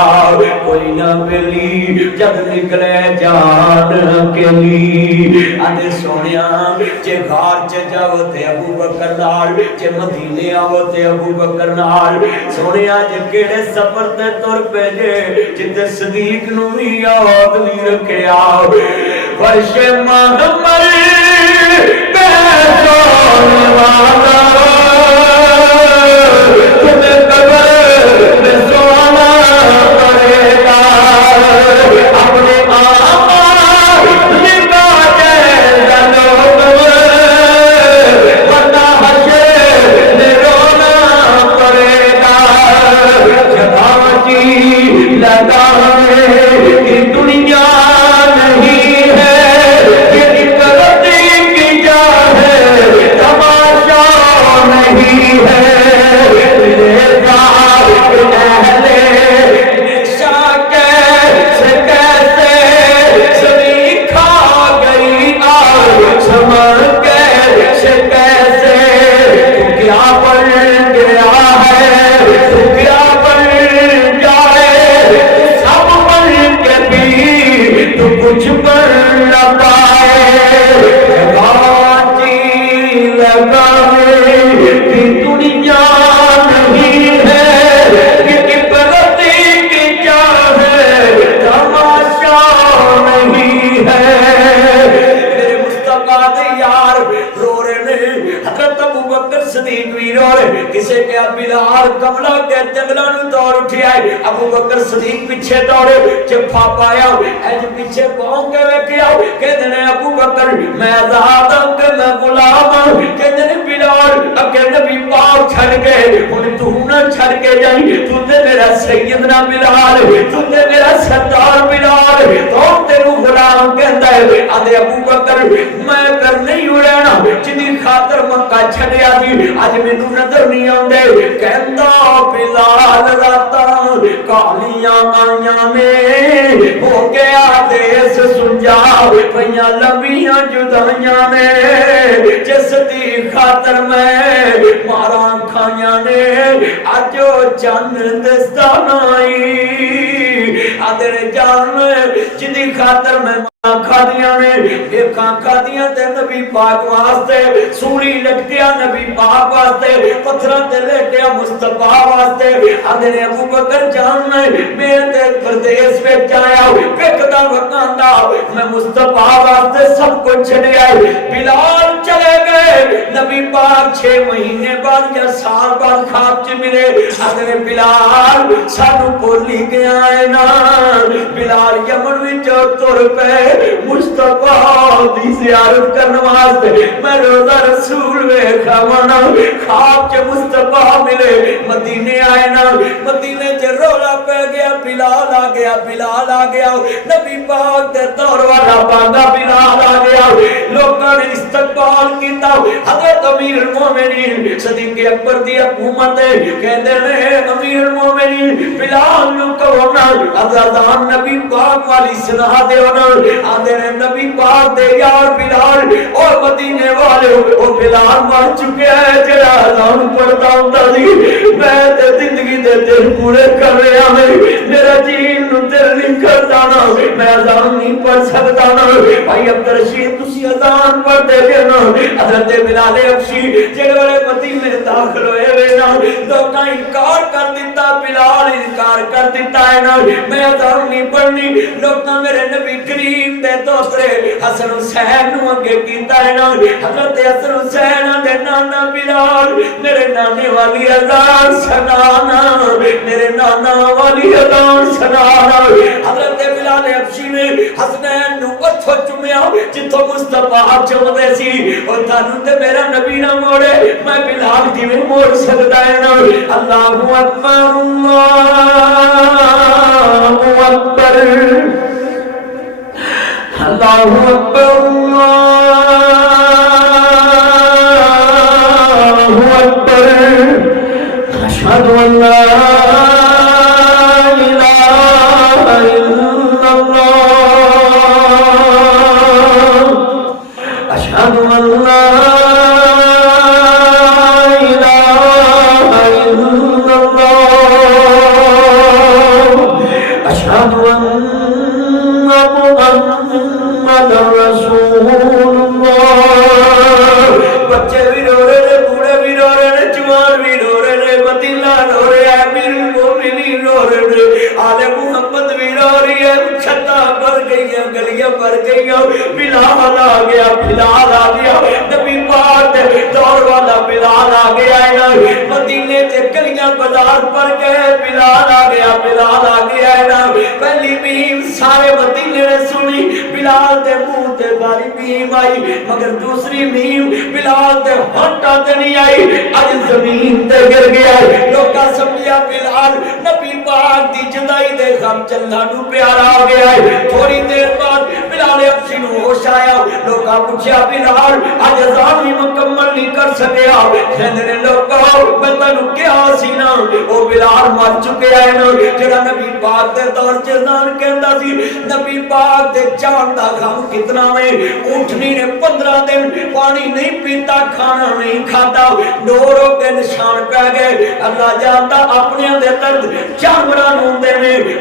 کوئی نہ بیلی جب نکلے جان کے لی آدھے سونیا چے گھار چے جاو تے ابو بکر نال چے مدینے آو تے ابو بکر نال سونیا جے کیڑے سفر تے تر پہ جے جتے صدیق نو ہی یاد نہیں رکھے آو فرش محمد پہچان والا تمہیں قبر میں سونا پڑے گا اپنے آمار نکاح جیسا لوگ ورنہ حشر میں رونا پڑے گا جباوٹی لگانے کی دنیا نہیں ہے کہ غلطی کی جا ہے تماشا نہیں ہے کچھ پر نہ پائے باتی لگانے کی دنیا نہیں ہے کہ عبرتی کی چاہے تماشا نہیں ہے میرے مصطفیٰ دے یار رو رہے ہیں حضرت ابو بکر صدیق بھی رو رہے کسے کیا بلال کملہ کے جنگلہ نو دوڑ اٹھی آئے ابو بکر صدیق پیچھے دوڑے چپا پایا ایج پیچھے پہنچ کے ویکھیا کہتے ہیں ابو بکر میں آزاد ہوں کہ میں غلام ہوں کہتے ہیں بلال اکے نبی پاک چھڑ گئے انہیں تو نہ چھڑ کے جائیں تو تے میرا سیدنا بلال تو تے میرا سردار بلال تو تیرو غلام کہتا ہے آدھے ابو بکر میں کر نہیں اڑینا جنی خاطر مکہ چھڑیا دی آج میں نو نظر نہیں آندے کہتا بلال راتا کالیاں آیاں میں ہو گیا دیس سنجا پہیاں لمبیاں جدائیاں نے جس دی خاطر میں ماراں کھائیاں نے آجو چند دستان آئی آدھے نے جان جدی خاطر میں کھادیاں نے ایکاں کھادیاں تے نبی پاک واسطے سوری لٹکیا نبی پاک واسطے پتھراں تے لیٹیا مصطفیٰ واسطے آدھے نے ابو بکر جان میں تے پردیس وچ آیا وکدا وکاندا میں مصطفیٰ واسطے سب کچھ چھڈیا بلال چلے گئے نبی پاک 6 مہینے بعد یا سال بعد خواب چ ملے آدھے نے بلال سانو بولی گیا ہے نا بلال یمن وچ تر پے مصطفیٰ دی زیارت کرنے واسطے میں روزہ رسول ویکھا منا خواب چ مصطفیٰ ملے مدینے آئے نا مدینے چ رولا پہ گیا بلال آ گیا نبی پاک دے دور والا بانگا بلال آ گیا لوکاں نے استقبال کیتا حضرت امیر المومنین صدیق اکبر دی حکومت کہندے نے امیر المومنین بلال نو کہو نا اذان نبی پاک والی سنا دیو نا آدھے نے نبی پاک دے یار بلال اور مدینے والے او بلال مر چکے ہیں جڑا اذان پڑھتا ہوندا سی میں تے زندگی دے دل پورے کر رہا میں میرا جین نو دل نہیں کردا نا میں اذان نہیں پڑھ سکتا نا بھائی عبد الرشید تسی اذان پڑھ دے جے نا حضرت بلال حبشی جڑے مدینے داخل ہوئے وے نا لوکاں انکار کر دیتا بلال انکار کر دیتا ہے نا میں اذان نہیں پڑھنی لوکاں میرے نبی کریم دے دوسرے حسن حسین نو اگے کیتا ہے نا حضرت حسن حسین دے نانا بلال میرے نانے والی اذان سنانا میرے نانا والی اذان سنانا حضرت بلال حبشی نے حسنین نو اتھو چمیا جتھو مصطفیٰ چمدے سی اور تانوں تے میرا نبی نہ موڑے میں بلال دی میں موڑ سکتا ہے نا اللہ اکبر اللہ اکبر اللہ اکبر اللہ اکبر اشہد ان لا الہ الا اللہ اشہد ان لا الہ الا اللہ اشہد ان محمد رسول اللہ بچے بھی رو رہے نے بوڑھے بھی رو رہے نے جوان بھی رو رہے نے مدینہ رو رہے ہیں امیر المومنین رو رہے نے آل محمد بھی رو رہی ہے چھتاں بھر گئی ہیں گلیاں بھر گئی ہیں بلال آ گیا بلال آ گیا نبی پاک دور والا بلال آ گیا ہے مدینے سے گلیاں بازار بھر گئے بلال آ گیا بلال آ گیا ہے نا پہلی میم سارے مدینے نے سنی بلال دے منہ تے باری میم آئی مگر دوسری میم بلال دے ہونٹاں تے نہیں آئی اج زمین تے گر گیا لوکاں سمجھیا بلال نبی پاک دی جدائی دے غم چلا نو پیارا ہو گیا ہے تھوڑی دیر بعد بلال حبشی نو ہوش آیا لوکاں پوچھیا بلال اج اذان بھی مکمل نہیں کر سکیا کہندے نے لوکاں میں تانوں کیا سی نا او بلال مر چکے ہے نا جڑا نبی پاک دے دور چ اذان کہندا سی نبی پاک دے جان دا غم کتنا ہے اونٹنی نے 15 دن پانی نہیں پیتا کھانا نہیں کھاتا ڈوروں کے نشان پہ گئے اللہ جانتا اپنے دے درد جانوراں نوں دے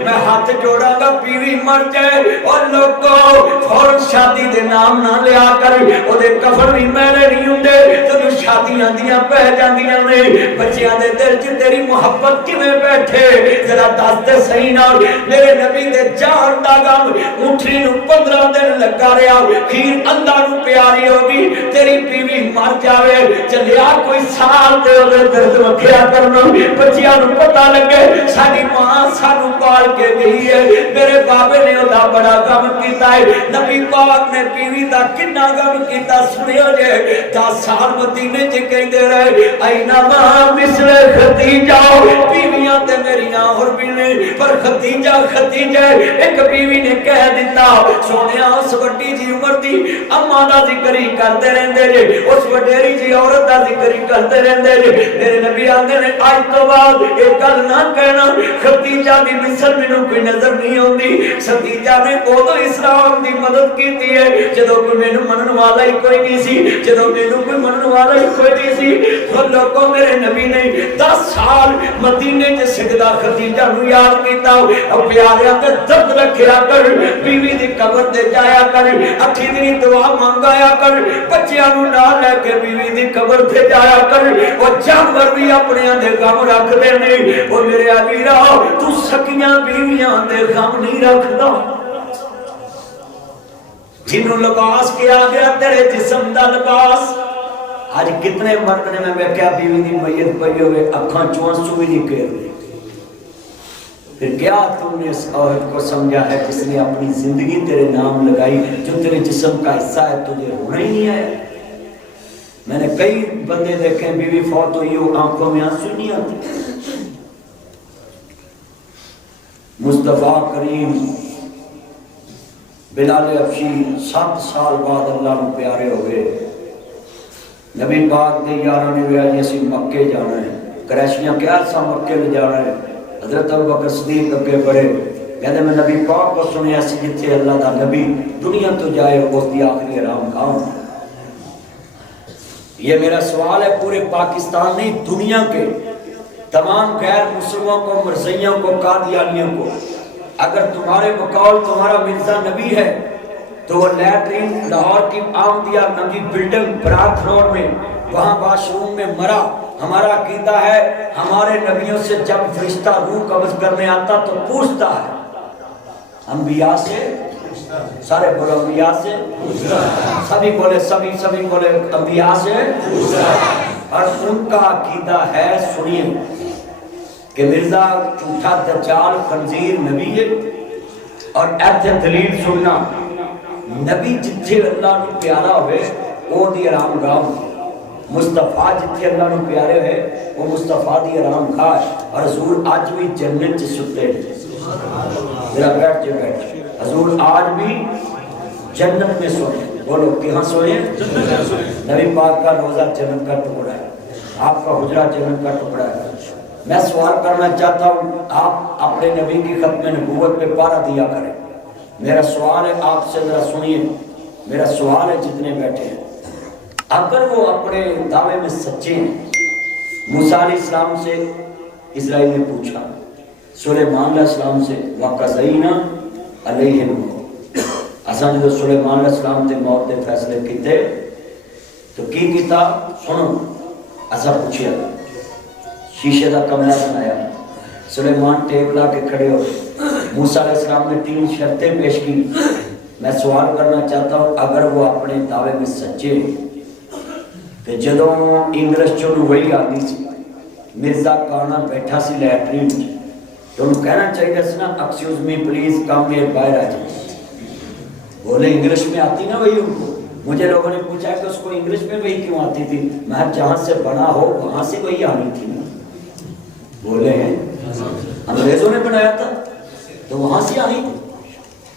میں ہاتھ جوڑا گا بیوی مر جائے اور لوگوں فوراً شادی دے نام نہ لیا کر او دے کفن بھی میلے نہیں ہوندے تے شادیاں دیاں پہ جاندیاں نے بچیاں دے دل چ تیری محبت کیویں بیٹھے ذرا دس دے صحیح نہ میرے نبی دے جان دا غم اونٹنی نوں 15 دن لگا رہا پھر اللہ نو پیاری ہوگی تیری بیوی مر جاوے چلیا کوئی سال تے او درد وکھیا کرنا بچیاں نو پتہ لگے ساری ماں سانو پال کے گئی ہے میرے بابے نے اودا بڑا غم کیتا ہے نبی پاک نے بیوی دا کتنا غم کیتا سنیو جے 10 سال مدینے چ کہندے رہے اینا ماں مثل ختیجہ بیویاں تے میریاں اور بھی نے پر ختیجہ ایک بیوی نے کہہ دیتا سونیا اس وڈی جی عمر دی اما دا ذکر ہی کرتے رہندے جے اس وڈیری جی عورت دا ذکر ہی کرتے رہندے جے میرے نبی آندے نے اج تو بعد ایک گل نہ کہنا ختیجہ دی مثل مینوں کوئی نظر نہیں اوندی ختیجہ نے اودو اسلام دی مدد کیتی ہے جدوں کوئی مینوں منن والا ہی کوئی نہیں سی جدوں مینوں کوئی منن والا ہی کوئی نہیں سی تو لوگوں میرے نبی نے 10 سال مدینے چ سجدہ سیدہ خدیجہ نو یاد کیتا پیاریاں تے درد رکھیا کر بیوی دی قبر تے جایا کر اٹھی دی دعا مانگایا کر بچیاں نو نال لے کے بیوی دی قبر تے جایا کر او جانور بھی اپنے دے غم رکھ دے نہیں او میرے امیرا تو سکیاں بیویاں دے غم نہیں رکھدا جنہوں لباس کیا گیا تیرے جسم دا لباس آج کتنے مرد نے میں کیا بیوی دی میت پئی ہوئے اکھاں چوں آنسو بھی نہیں کہہ رہے پھر کیا تم نے اس عورت کو سمجھا ہے جس نے اپنی زندگی تیرے نام لگائی جو تیرے جسم کا حصہ ہے تجھے رونا ہی نہیں آیا میں نے کئی بندے دیکھے بیوی فوت ہوئی ہو آنکھوں میں آنسو نہیں آتے مصطفیٰ کریم بلال حبشی 7 سال بعد اللہ نے پیارے ہوئے نبی پاک نے یاروں نے بھی اسی مکے جانا ہے قریشیاں کیا سا مکے میں جانا ہے حضرت ابوبکر صدیق اگے بڑھے کہتے میں نبی پاک کو سنیا سی جتھے اللہ دا نبی دنیا تو جائے اس دی آخری آرام کہاں یہ میرا سوال ہے پورے پاکستان نہیں دنیا کے تمام غیر مسلموں کو مرزیوں کو قادیانیوں کو اگر تمہارے بقول تمہارا مرزا نبی ہے تو وہ لیٹرین لاہور کی آمدیہ نبی بلڈنگ براک روڈ میں وہاں واش روم میں مرا ہمارا عقیدہ ہے ہمارے نبیوں سے جب فرشتہ روح قبض کرنے آتا تو پوچھتا ہے انبیاء سے سارے بولو انبیاء سے سبھی بولے انبیاء سے اور ان کا عقیدہ ہے سنیے کہ مرزا جھوٹا دجال خنزیر نبی ہے اور ایتھے دلیل سننا نبی جتھے اللہ نو پیارا ہوئے وہ دی آرام گاہ مصطفیٰ جتھے اللہ نو پیارے ہوئے وہ مصطفیٰ دی آرام گاہ اور حضور آج بھی جنت چ ستے میرا بیٹھ حضور آج بھی جنت میں سوئے بولو کہاں سوئے نبی پاک کا روزہ جنت کا ٹکڑا ہے آپ کا حجرہ جنت کا ٹکڑا ہے میں سوال کرنا چاہتا ہوں آپ اپنے نبی کی ختم نبوت پہ پارا دیا کریں میرا سوال ہے آپ سے ذرا سنیے میرا سوال ہے جتنے بیٹھے ہیں اگر وہ اپنے دعوے میں سچے ہیں موسیٰ علیہ السلام سے اسرائیل نے پوچھا سلیمان علیہ السلام سے وَقَضَيْنَا عَلَيْهِمْ اساں جو سلیمان علیہ السلام تے موت دے فیصلے کیتے تو کی کیتا سنو اساں پوچھیا شیشے دا کمرہ بنایا سلیمان ٹیک لا کے کھڑے ہو موسیٰ علیہ السلام نے 3 شرطیں پیش کی میں سوال کرنا چاہتا ہوں اگر وہ اپنے دعوے میں سچے کہ جدوں انگلش چوں وہی آتی سی مرزا کانا بیٹھا سی لیٹرین تو انہوں کہنا چاہیے سی نا excuse me please come here باہر آ جائے بولے انگلش میں آتی نا وہی ان کو مجھے لوگوں نے پوچھا کہ اس کو انگلش میں وہی کیوں آتی تھی میں جہاں سے بنا ہو وہاں سے وہی آنی تھی نا بولے ہیں انگریزوں نے بنایا تھا تو وہاں سے آنی تھی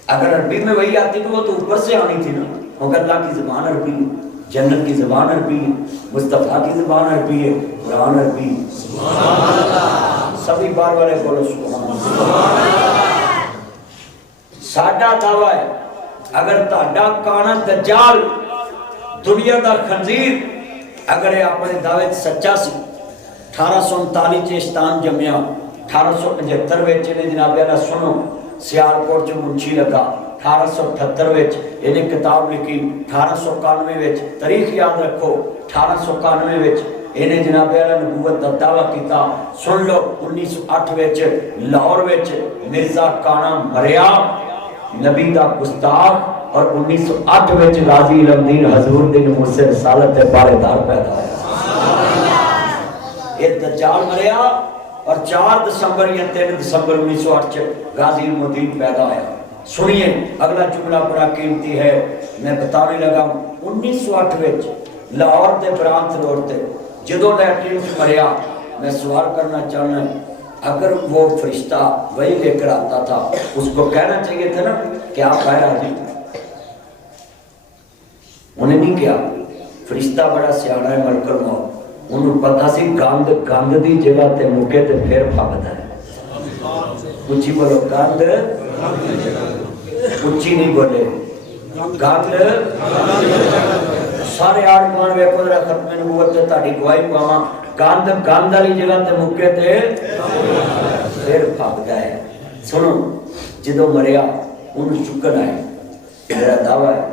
اگر عربی میں وہی آتی تو وہ تو اوپر سے آنی تھی نا مگر اللہ کی زبان عربی ہے جنت کی زبان عربی ہے مصطفیٰ کی زبان عربی ہے قرآن عربی سبحان اللہ سبھی بار والے بولو سبحان اللہ ساڈا دعویٰ ہے اگر تہاڈا کانا دجال دنیا دا خنزیر اگر یہ اپنے دعوے سچا سی 1839 چیشتان جمعیا 1875 وچ نے جناب اللہ سنو سیالکوٹ چ منشی لگا 1878 وچ انہیں کتاب لکھی 1891 وچ تاریخ یاد رکھو 1891 وچ انہیں جناب اللہ نبوت دا دعویٰ کیتا سن لو 1908 وچ لاہور وچ مرزا کانا مریا نبی دا گستاخ اور 1908 وچ غازی علمدین حضور دین مرسل رسالت دے بارے دار پیدا ہے یہ دجال مریا اور 4 دسمبر یا 3 دسمبر 1908 غازی علمدین پیدا ہے سنیے اگلا جملہ بڑا قیمتی ہے میں بتانے لگا 1908 وچ لاہور دے برانت روڈ تے جدوں لیٹرین مریا میں سوال کرنا چاہنا ہے اگر وہ فرشتہ وہی لے کر آتا تھا اس کو کہنا چاہیے تھا نا کہ آپ باہر آ جائیں انہیں نہیں کیا فرشتہ بڑا سیاڑا ہے ملکر موت انہوں پتہ سی گاند دی جگہ تے مکے تے پھر پھاگتا ہے اچھی بولو گاند اچھی نہیں بولے گاند سارے آڑمان ویکو ذرا ختم نبوت تے تہاڈی گواہی پاواں گند گند والی جگہ تے مکے تے پھر بھگدا ہے. سنو جدو مریا انہوں چکن آئے. میرا دعویٰ ہے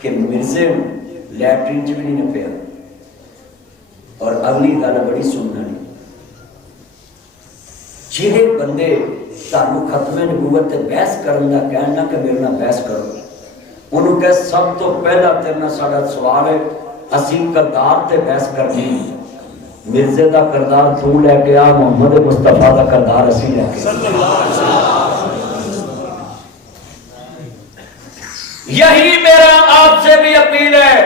کہ مرزے لیٹرین چ بھی نہیں پیا. اور اگلی گل بڑی سننا نہیں, جہے بندے تانوں ختم نبوت تے بحث کرن دا کہنا کہ میرے نال بحث کرو, انہوں کہ سب تو پہلا تیرے نال ساڈا سوال ہے اسی کردار تے بحث کرنی. مرزے دا کردار تو لے کے آ, محمد مصطفیٰ دا کردار اسی لے کے. یہی میرا آپ سے بھی اپیل ہے.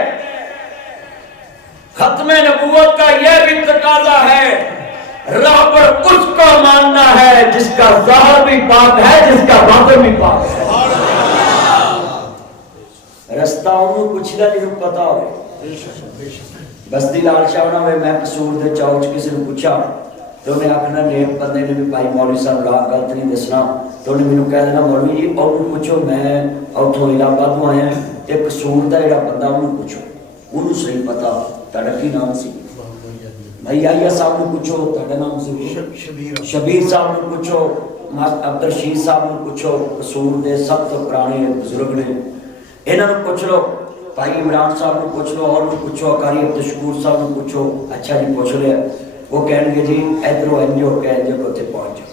ختم نبوت کا یہ بھی تقاضا ہے, راہبر اس کو ماننا ہے جس کا ظاہر بھی پاک ہے, جس کا باطن بھی پاک ہے. رستہ انہوں پوچھنا جنہوں پتا ہوئے. بستی لال شاہ نہ ہوئے, میں قصور دے چاؤچ کسی نے پوچھا تو انہیں آکھنا نیک بندے نے بھی بھائی مولوی صاحب لا غلط نہیں دسنا, تو انہیں میں کہہ دینا مولوی جی اور پوچھو میں اتھوں الہ آباد تو آیا تے قصور دا جڑا بندہ انہوں پوچھو, انہوں صحیح پتا تہاڈا کی نام سی. بھائی آئیہ صاحب نے پوچھو تہاڈا نام سی, شبیر صاحب نے پوچھو, عبدالرشید صاحب نے پوچھو, قصور دے سب تو پرانے بزرگ نے, انہوں نے پوچھ لو. بھائی عمران صاحب نے پوچھ لو, اور پوچھو قاری عبدالشکور صاحب نے پوچھو. اچھا جی پوچھ لیا, وہ کہیں گے جی ادھروں انجو کہ انجو کو تے پہنچ جاؤ.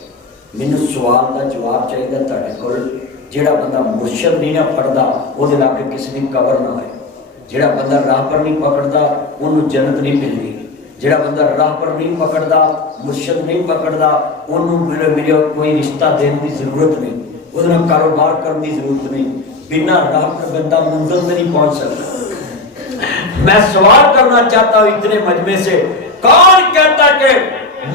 مینوں سوال دا جواب چاہیے تہاڈے کول. جہاں بندہ مرشد نہیں نہ پڑھدا وہ لا کے کسی کی قبر نہ ہوئے. جہاں بندہ راہ پر نہیں پکڑدا انہوں جنت نہیں ملتی. جہاں بندہ راہ پر نہیں پکڑدا, مرشد نہیں پکڑدا, انہوں میرے کوئی رشتہ دین کی ضرورت نہیں, وہ کاروبار کرنے کی ضرورت نہیں. بنا راہ پر بندہ منزل میں نہیں پہنچ سکتا. میں سوال کرنا چاہتا ہوں اتنے مجمع سے, کون کہتا کہ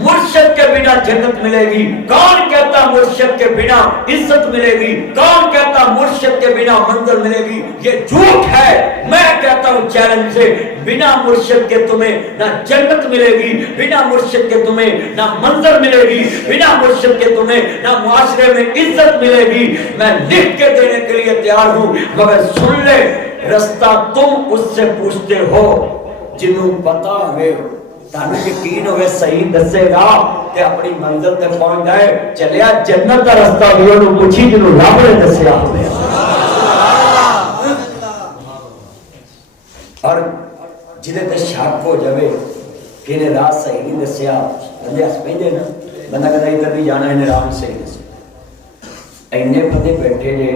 مرشد کے بنا جنت ملے گی؟ کون کہتا مرشد کے بنا عزت ملے گی؟ کون کہتا مرشد کے بنا منزل ملے گی؟ یہ جھوٹ ہے. میں کہتا ہوں چیلنج سے, بنا مرشد کے تمہیں نہ جنت ملے گی, بنا مرشد کے تمہیں نہ منزل ملے گی, بنا مرشد کے تمہیں نہ معاشرے میں عزت ملے گی. میں لکھ کے دینے کے لیے تیار ہوں, مگر سن لے رستہ تم اس سے پوچھتے ہو جنہوں پتا ہے, تانوں یقین ہوئے صحیح دسے گا تے اپنی منزل تے پہنچ جائے. چلیا جنت کا رستہ بھی انہوں پوچھی جنہوں رب نے دسیا ہوئے. اور جنہیں تے شک ہو جائے کہ انہیں راہ صحیح نہیں دسیا, بندے ہس پہنچے نا, بندہ کہتا ادھر بھی جانا انہیں راہ صحیح دسیا. اینے بندے بیٹھے جے,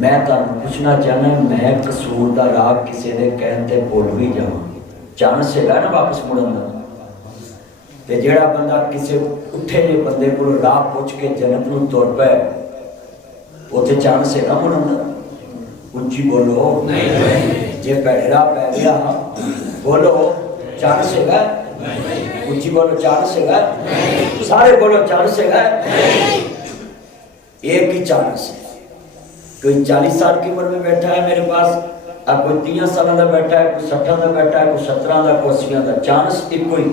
میں تانوں پوچھنا چاہنا میں قصور دا راہ کسی دے کہتے بول بھی جاؤں, چانس ہے نا واپس مڑن دا. تے جیڑا بندہ کسی اٹھے جے بندے کو راہ پوچھ کے جنت نو تر پے, اوتھے چانس ہے نا مڑن دا. اچھی بولو جے پیڑا پہ گیا بولو چانس ہے گا. اچھی بولو چانس ہے گا. سارے بولو چانس ہے گا. ایک ہی چانس ہے. کوئی 40 سال کی عمر میں بیٹھا ہے میرے پاس, اب کوئی 30 سالہ دا بیٹھا ہے, کوئی 60 دا بیٹھا ہے, کوئی 17 دا, کوئی 80 دا. چانس ایک کوئی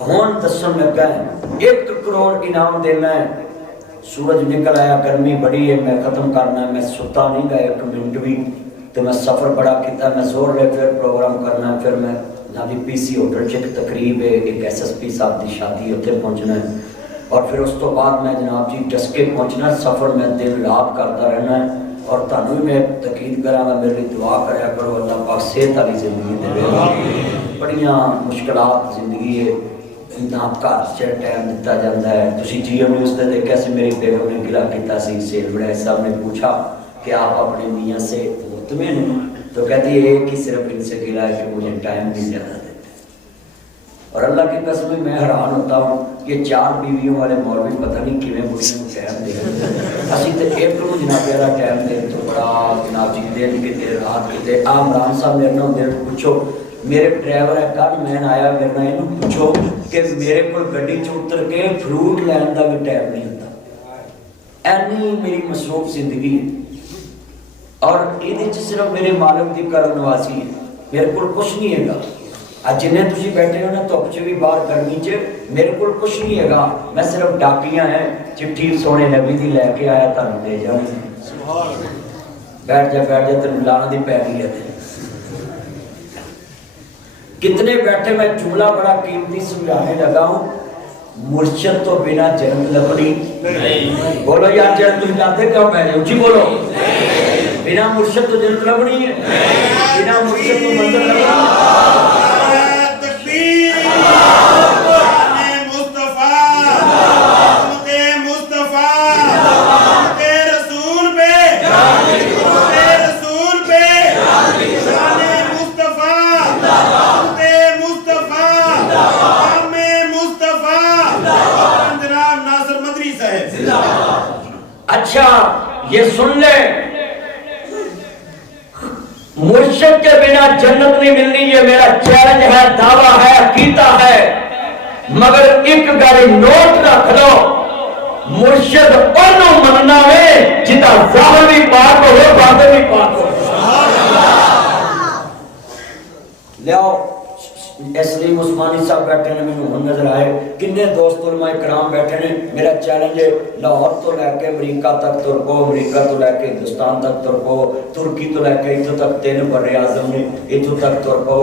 ہون دسن لگا ہے 1 کروڑ انعام دینا ہے. سورج نکل آیا, گرمی بڑی ہے, میں ختم کرنا ہے, میں ستا نہیں گا 1 منٹ بھی. تو میں سفر بڑا کیتا, میں زور لے پھر پروگرام کرنا ہے. پھر میں نابی پی سی ہوٹل چک تقریب ہے, ایک ایس ایس پی صاحب دی شادی اتنے پہنچنا ہے. اور پھر اس تو بعد میں جناب جی ڈسکے پہنچنا ہے. سفر میں دن رات کرتا رہنا ہے. اور تانوں بھی میں تقید کراں گا, میرے لیے دعا کریا کرو, اللہ پاک صحت والی زندگی دے. بڑیاں مشکلات زندگی ہے, انتہا گھر چ ٹائم دیتا جاتا ہے. تسی جی ایم نیوز تے دیکھا سی, میری بیگم نے گلا کیتا سی. سیل بڑے صاحب نے پوچھا کہ آپ اپنے میاں سے مطمئن ہیں؟ تو کہتی ہے ایک ہی صرف ان سے گلا ہے کہ مجھے ٹائم بھی زیادہ دیتے. اور اللہ کی قسم میں حیران ہوتا ہوں, یہ 4 بیویوں والے مولوی پتہ نہیں کیویں بڑیوں کو ٹائم دے رہے ہیں. اسی تے ایک کو جناب والا ٹائم دے تو بڑا جناب جی دن کتے رات کتے. عمران صاحب میرے نال دل پوچھو, میرے ڈرائیور ہے کل مین آیا میرے نال اینوں پوچھو کہ میرے کو گڈی چ اتر کے فروٹ لین دا بھی ٹائم نہیں ہوتا. اینی میری مصروف زندگی ہے. اور یہ صرف میرے مالک کی کرم نوازی ہے, میرے کو کچھ نہیں ہے گا. آج جنہیں تسی بیٹھے ہو نا دھوپ چ بھی باہر گرمی چ, میرے کو کچھ نہیں ہے گا. میں صرف ڈاکیاں ہیں, چٹھی سونے نبی دی لے کے آیا تانوں دے جانی. بیٹھ جا تینوں لانا دی پی گئی ہے. کتنے بیٹھے میں جملہ بڑا قیمتی سمجھانے لگا ہوں، مرشد تو بنا جنت لبنی نہیں۔ بولو یار جنت تم جاتے کیوں پہ رہے اچھی بولو، بنا مرشد تو جنت لبنی ہے، بنا مرشد تو منزل لبنی ہے۔ اچھا یہ سن لے، مرشد کے بنا جنت نہیں ملنی، یہ میرا چیلنج ہے، دعویٰ ہے، عقیدہ ہے، مگر ایک گاڑی نوٹ رکھ لو، مرشد انہوں مننا ہے جتا ظاہر بھی پاک ہو باطن بھی پاک ہو۔ لیاؤ اسلیم عثمانی صاحب بیٹھے ہیں، میں نے نظر آئے کنے دوست علماء کرام بیٹھے ہیں۔ میرا چیلنج ہے لاہور تو لے کے امریکہ تک تر کو، امریکہ تو لے کے ہندوستان تک تر کو، ترکی تو لے کے اتھو تک 3 بر اعظم نے اتھو تک تر کو،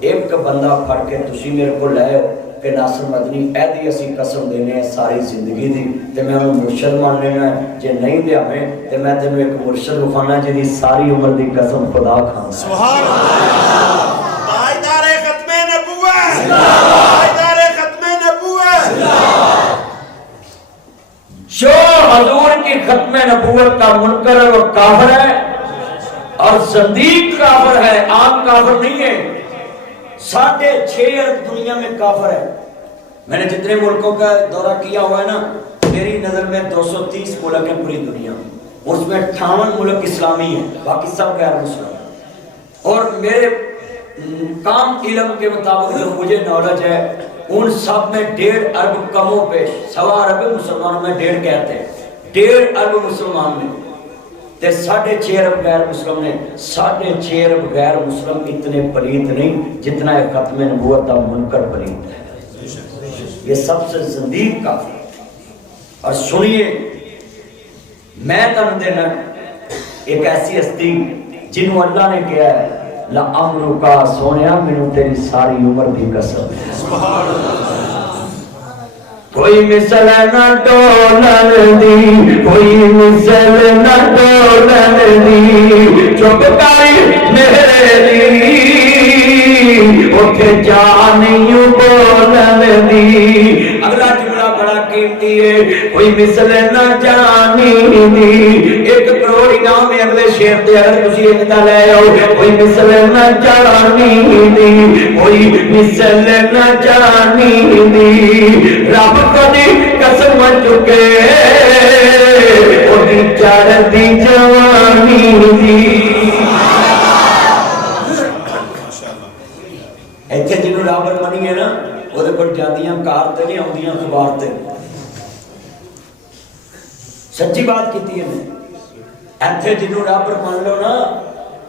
ایک بندہ پھڑ کے تسی میرے کو لے کہ ناصر مدنی ایدی اسی قسم دینے ہیں ساری زندگی دی تے میں انہوں مرشد مان لینا ہے، جے نہیں دیا میں تے میں تینوں ایک مرشد مخانا جی دی ساری عمر دی قسم خدا کھانا۔ سبحان اللہ، پائیدار ختم نبوت، پائیدار ختم نبوت، جو حضور کی ختم نبوت کا منکر ہے وہ کافر ہے، اور زندیق کافر ہے، عام کافر نہیں ہے۔ 6.5 ارب دنیا میں کافر ہے۔ میں نے جتنے ملکوں کا دورہ کیا ہوا ہے نا، میری نظر میں 230 ملک ہیں پوری دنیا میں، اس میں 58 ملک اسلامی ہیں، باقی سب غیر مسلم۔ اور میرے کام علم کے مطابق جو مجھے نالج ہے، ان سب میں 1.5 ارب کم و بیش، 1.25 ارب مسلمانوں میں 1.5 کہتے ہیں، 1.5 ارب مسلمان میں تے 6.5 ارب غیر مسلم نے۔ 6.5 ارب غیر مسلم اتنے پلیت نہیں جتنا ہے ختم نبوت کا منکر پلیت ہے، یہ سب سے زندیق کافر ہے۔ اور سنیے میں تم دینا ایک ایسی ہستی جنہوں اللہ نے کیا ہے لَعَمْرُ کا سونیا منو تیری ساری عمر بھی قسم ہے۔ کوئی مثل نہ ڈولن دی، کوئی مثل نہ ڈولن دی، چپ کر میری اٹھ جانیوں بولن دی۔ اگلا جملہ بڑا قیمتی ہے، کوئی مثل نہ جانی دی، 1 کروڑ انعام ہے اگلے شیر تے اگر تسی انتا لے آؤ۔ کوئی مثل نہ جانی دی، کوئی مثل نہ جانی دی، رب کدی قسم چکے وہ چڑھتی جوانی دی۔ ایتھے جنہوں رابر منی ہے نا وہ دے پر جاندیاں کار تے نہیں آندیاں خبار تے، سچی بات کیتی ہے میں۔ ایتھے جنہوں رابر مان لو نا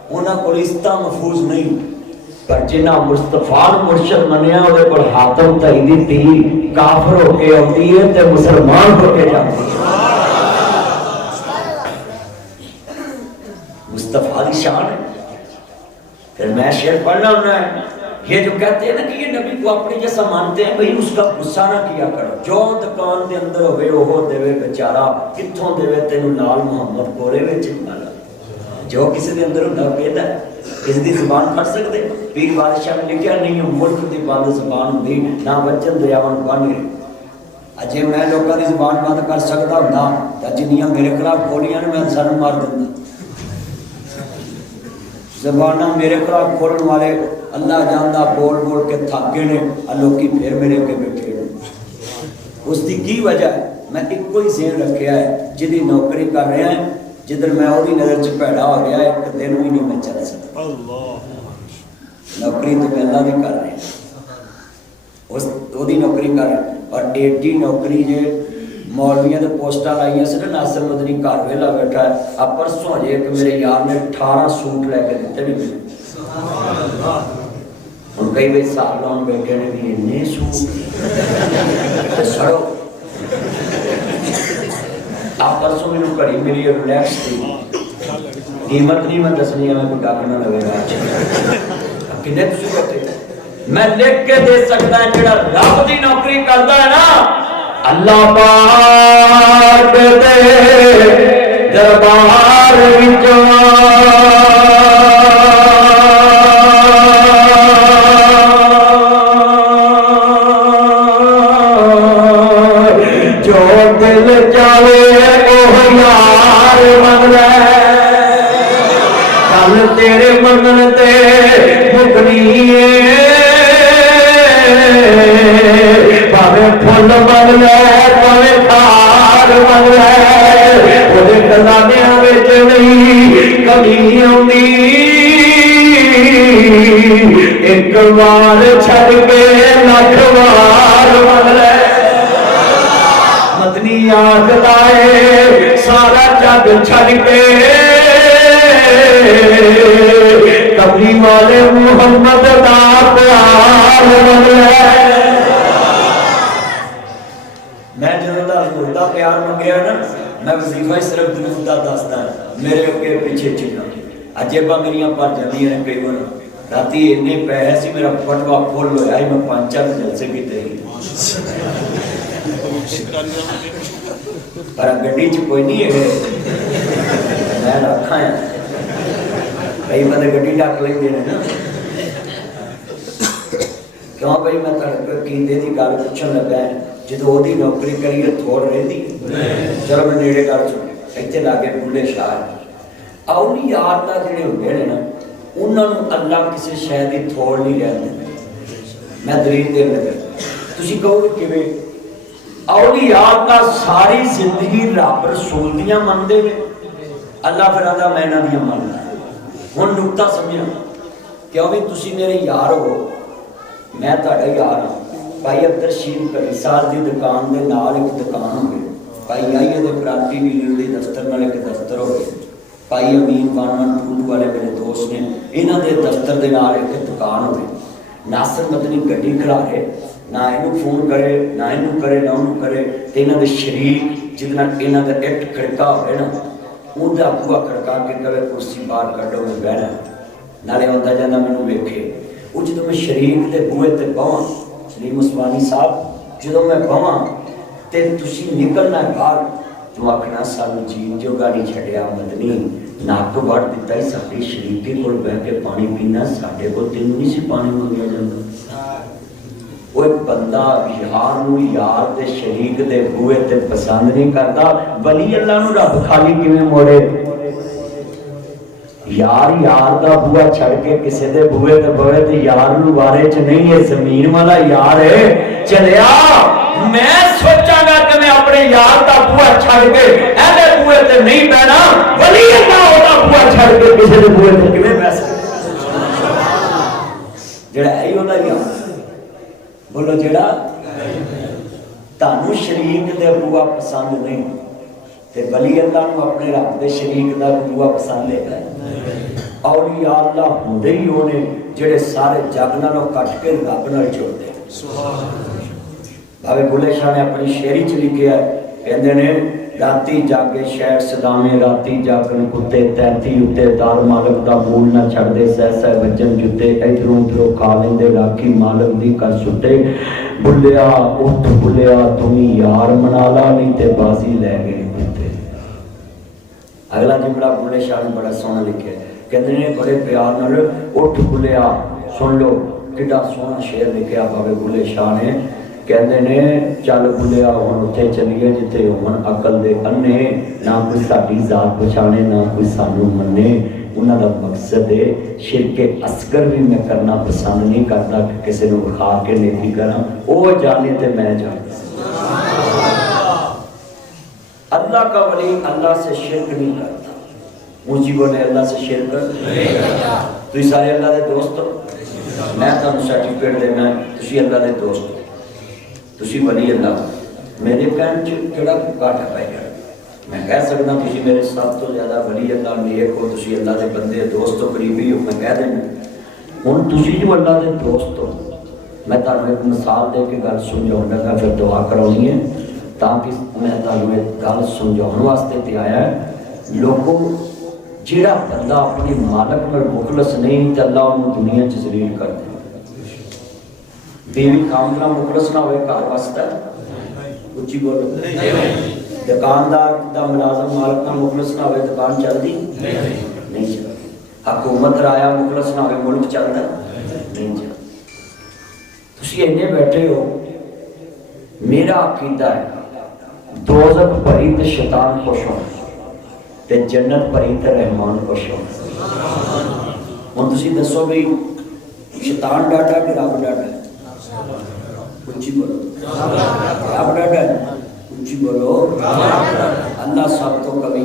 انہاں کو رشتہ محفوظ نہیں، پر جنہ مصطفیٰ مرشد منیا وہ دے پر حاتم تائیدی تھی کافر ہو کے ہوتی ہے تے مسلمان ہو کے جاتی ہے۔ مصطفیٰ دی شان ہے۔ پھر میں شعر پڑھنا ہونا ہے، یہ جو کہتے ہیں نا کہ یہ نبی کو اپنی جیسا مانتے ہیں، بھئی اس کا غصہ نہ کیا کرو، جو دکان دے اندر ہوئے وہ دے بیچارہ کتھوں دے تینوں لال محمد کورے وچ مالا، جو کسی دے اندر ہوتا پیدا ہے، کسی دی زبان پڑھ سکتے۔ پیر بادشاہ نے لکھیا نہیں ملک دی بند زبان ہوندی نہ بچن دریاون بن گئے۔ اجے میں لوکاں دی زبان بند کر سکتا ہوندا تے جنیاں میرے خلاف کھولیاں نے میں سر مار دیندا۔ زباناں میرے خلاف کھولن والے اللہ جاندا بول بول کے تھک گئے نے، لوکی پھر میرے اگے بیٹھے نے۔ اس دی کی وجہ ہے میں ایک کوئی ذہن رکھیا ہے، جدی نوکری کر رہا ہے جدھر میں وہ نظر چ پیڑا ہو گیا ہے، ایک دن بھی نہیں میں چل سکتا۔ نوکری تو میں اللہ دی کر رہے ہیں، اس دی نوکری کر رہے ہیں، اور ایڈی نوکری جے مولویاں دے پوسٹاں لائیاں سے نا ناصر مدنی گھر ویلا بیٹھا ہے۔ اب پرسوں جے کہ میرے یار نے 18 سوٹ لے کے دیتے نہیں ملے، ہن کئی بھائی صاحب لون بیٹھے نے بھی اتنے سوٹ سڑو۔ آپ پرسوں میں کڑی میری ریلیکس تھی، قیمت نہیں میں دسنی ہے، میں کوئی ڈاک نہ لگے گا کنے تسی بیٹھے میں لکھ کے دے سکتا ہے جڑا رب دی نوکری کرتا ہے نا اللہ پاک دے دربار وچوں جو دل چاہے وہ یار من لے کل تیرے منن تے مکنی پاوے پھل من لے پاوے کھار من لے وہ خزانیاں وچ نہیں کمی آندی ایک بار چھڈ کے لکھ بار من لے مدنی آخدا ہے سارا جگ چھڈ کے کبھی والے محمد دا پیار من لے میں جدوں دا حضور دا پیار منگیا نا میں وظیفہ صرف درود دا دسدا میرے اگے پیچھے چلنا عجیبا میریاں پر جاندیاں نے کئی بار راتی اتنے پے سی میرا پٹوا کھول ہویا میں 5-4 جلسے کیتے پر گڈی چ کوئی نہیں ہے میں رکھا ہے کئی بندے گڈی ڈاک لیندے نے نا کیوں بھائی میں تڑکے کیندے دی گل پوچھن لگا ہے جدوں دی نوکری کریے تھوڑ رہندی چلو میں نیڑے گل سن ایتھے لاگے بھولے شاہ اولیاء اللہ جڑے ہوندے نے نا انہاں نوں اللہ کسے شے دی تھوڑ نہیں رہندے میں دلیل دین لگا تسی کہو کہ کیویں اولیاء اللہ ساری زندگی رب رسول دیاں مندے نے اللہ پھر آندا میں انہاں دیاں مندا ہن نقطہ سمجھنا کیوں بھی تسی میرے یار ہو میں تہاڈا یار ہاں بھائی عبدالرشید کلیسار دی دکان دے نال ایک دکان ہوگی بھائی آئیے دے پرانتی ویلیو دی دفتر نال ایک دفتر ہوگی بھائی امین بانوان ٹوٹ والے میرے دوست نے انہاں دے دفتر دے نال ایک دکان ہوگی ناصر مدنی گڈی کھڑا ہے نہ اینو فون کرے نہ اینو کرے نہ اونوں کرے تے انہاں دے شریک جتنا انہاں دا ایکٹ کھڑکا ہوئے نا اوندا بوا کھڑکا کے کہے کرسی باہر کڈو میں بیٹھا نالے آندا جاندا مینوں ویکھے او جدوں میں شریک دے بوئے تے بواں سلیم عثمانی صاحب جدوں میں بواں تے تسی نکلنا باہر تو آکھنا سانوں جین جو گاڑی چھڈیا مدنی ناک وڑ دتا ہی ساڈے شریک کول بیٹھ کے پانی پینا ساڈے کول تینوں نہیں سی پانی منگیا جاندا وہ بندہ یار نو یار دے شریک دے بوئے تے پسند نہیں کرتا ولی اللہ نو رب خالی کیویں موڑے یار یار دا بوا چھڑ کے کسے دے بوئے تے بوئے تے یار نو بارے چ نہیں ہے زمین والا یار ہے چلیا میں سوچاں گا کہ میں اپنے یار دا بوا چھڑ کے ایویں بوئے تے نہیں بیٹھنا ولی اللہ دا بوا چھڑ کے کسے دے بوئے تے کیویں بیٹھ سکدا جڑا ایو دا یار بولو جڑا تانوں شریک دے بوا پسند نہیں تے ولی اللہ نو اپنے رب دے شریک دا بوا پسند لے گئے اولیاء اللہ ہوندے ہی ہونے جڑے سارے جگ نالوں کٹ کے رب نال جوڑدے سبحان بھاوے بلے شاہ نے اپنی شعری چ لکھیا ہے کہندے نے راتی جاگے شہر صدامے راتی جاگن کتے تینتی اتے دار مالک دا مول نہ چھڑ دے سہ سہ وجن جتے ادھروں ادھروں کھا لیندے راکھی مالک دی کر سٹے بلیا اٹھ بلیا تمہیں یار منالا نہیں تے بازی لے گئے کتے اگلا جملہ بلے شاہ نے بڑا سونا لکھیا ہے کہندے نے بڑے پیار نال اٹھ بلیا سن لو کڈا سونا شعر لکھیا بابے بلے شاہ نے کہندے نے چل بلیا ہن اوتھے چلیے جتے ہون عقل دے انے نہ کوئی ساڈی ذات پہچانے نہ کوئی سانوں منے انہاں دا مقصد ہے شرک اصغر بھی میں کرنا پسند نہیں کرتا کہ کسی نو کھا کے نیکی کراں او جانے تے میں جانا اللہ کا ولی اللہ سے شرک نہیں کرتا اونچی بولے اللہ سے شرک نہیں کرتا تو سارے اللہ دے دوست ہو میں تانوں سرٹیفکیٹ دینا تسی اللہ دے دوست ہو تسی ولی اللہ میرے کہن چ کیڑا گھاٹا پے گیا میں کہہ سکتا تسی میرے سب تو زیادہ ولی اللہ نیک ہو تسی اللہ دے بندے دوست ہو قریبی ہو میں کہہ دینا ہن تسی جو اللہ دے دوست ہو میں تانوں ایک مثال دے کے گل سمجھاؤں گا پھر دعا کرانی ہے تاکہ میں تانوں ایک گل سمجھاؤن واسطے تے آیا ہے لوگوں جڑا بندہ اپنے مالک نال مخلص نہیں تے اللہ انہوں دنیا چ ذلیل کر دے بیوی خامدہ مخلص نہ ہوئے گھر وستا اچھی بولو دکاندار دا ملازم مالک نہ مخلص نہ ہوئے دکان چلتی نہیں چلتی حکومت رایا مخلص نہ ہوئے ملک چلتا نہیں چلتا تسی اینے بیٹھے ہو میرا عقیدہ ہے دوزخ بھری تے شیطان خوش ہو تے جنت بھری تے رحمان خوش ہو ہن تسی دسو بھئی شیطان ڈاٹا کہ رب ڈاٹا ہے اچھی بولو رب ڈاٹا ہے اچھی بولو اللہ سب تو کبھی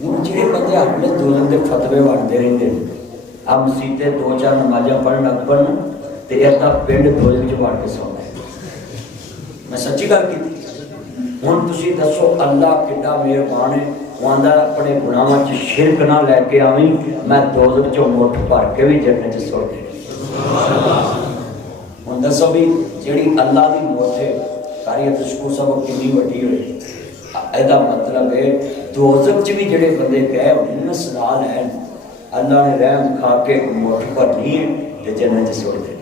ہوں جہے بندے اپنے دوزخ دے فتوے وانٹتے رہتے ہیں اب مسیتے دو چار نمازاں پڑھن لگ پڑن تے ایسا پنڈ دوزخ چ وڑ کے سوندا ہے میں سچی گل کیتی ہن تسی دسو اللہ کڈا مہربان ہے وہ آندا اپنے گناہاں چ شرک نہ لے کے آویں میں دوزخ چوں مٹھ بھر کے بھی جنت چ سٹ دے ہن دسو بھی جیڑی اللہ دی موت ہے کاریت شکو سب کنی وڈی ہوئی ایدا مطلب ہے دوزخ چ بھی جڑے بندے گئے انہاں نے سنا لین اللہ نے رحم کھا کے مٹھ بھرنی ہے تے جنت چ سٹ دے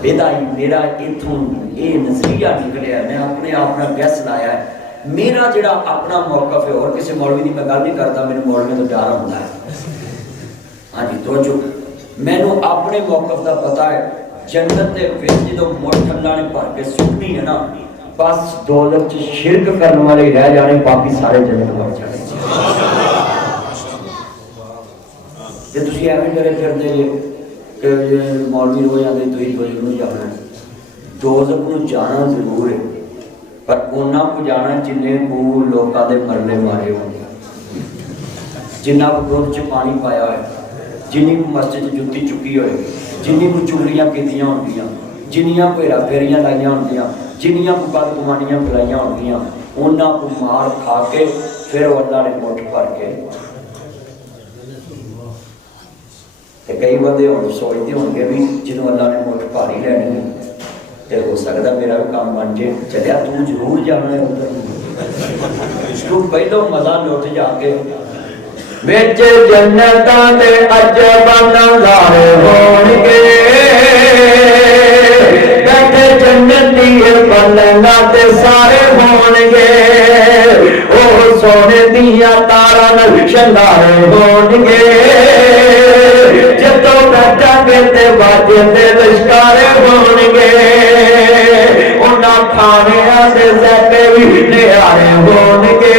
بیدائی میرا اتھوں یہ نظریہ نکلیا میں اپنے آپ نے گیس لایا ہے میرا جڑا اپنا موقف ہے اور کسی مولوی دی میں گل نہیں کرتا میرے مولوی تو ڈر ہوتا ہے ہاں جی توجہ میں نے اپنے موقف دا پتا ہے جنت دے وچ جدوں مٹھ اللہ نے بھر کے سٹنی ہے نا بس دوزخ چ شرک کرنے والے رہ جانے باقی سارے جنت وڑ جانے تے تسی ایویں ڈرے پھردے کہ مولوی ہو جاتے تو ہی دوزخ نو جانا ہے دوزخ نو جانا ضرور ہے پر انہاں کو جانا جنہیں کو لوکاں دے مرنے مارے ہوندے جنہاں کو دودھ چ پانی پایا ہے جنہیں کو مسجد جُتی چکی ہوئے جنہیں کو چگلیاں کیتیاں ہوندیاں جنہاں کو ہیرا پھیریاں لائیاں ہوندیاں جنہاں کو بدگمانیاں پھیلائیاں ہوندیاں انہاں کو مار کھا کے پھر اللہ نے مٹھ بھر کے کئی بندے ہوں سوچتے ہوں گے بھی جنہوں اللہ نے مٹھ بھاری لینی ہے تے ہو سکتا میرا بھی کام بن جائے چلیا تو ضرور جانا ہے ادھر تو پہلو مزہ لوٹ جا کے وچ جنتاں دے عجب نظارے ہون گے بیٹھے جنتی پلنگاں تے سارے ہون گے او سونے دیاں تاراں نال شنگارے ہون گے جدوں بیٹھاں گے تے باجے تے لشکارے ہون گے انہاں کھانیاں دے ذائقے وی نیارے ہون گے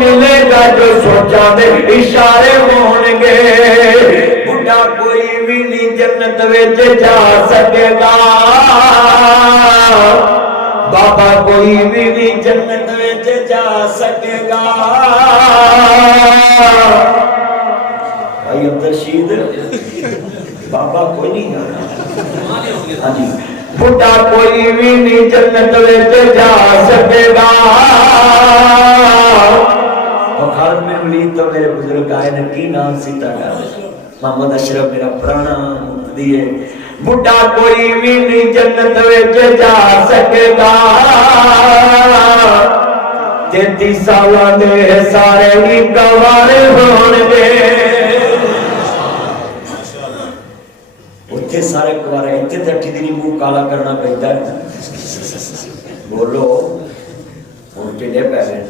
ملے گا جو سوچا دے اشارے ہون گے بڑھا کوئی بھی نہیں جنت وچ جا سکے گا بابا کوئی بھی نہیں جنت وچ جا سکے گا بھائی عبدالرشید بابا کوئی نہیں جانا ہاں جی بڑھا کوئی بھی نہیں جنت وچ جا سکے گا خالد میں ولید تو میرے بزرگ آئے نے کی نام سیتا گا محمد اشرف میرا پرانا مقتدی ہے بڑھا کوئی بھی نہیں جنت وچ جا سکے گا 33 سالاں دے سارے ہی گوارے ہون گے اتھے سارے گوارے اتھے 30 دن منہ کالا کرنا پہنتا ہے بولو ہن ٹھڈے پے گئے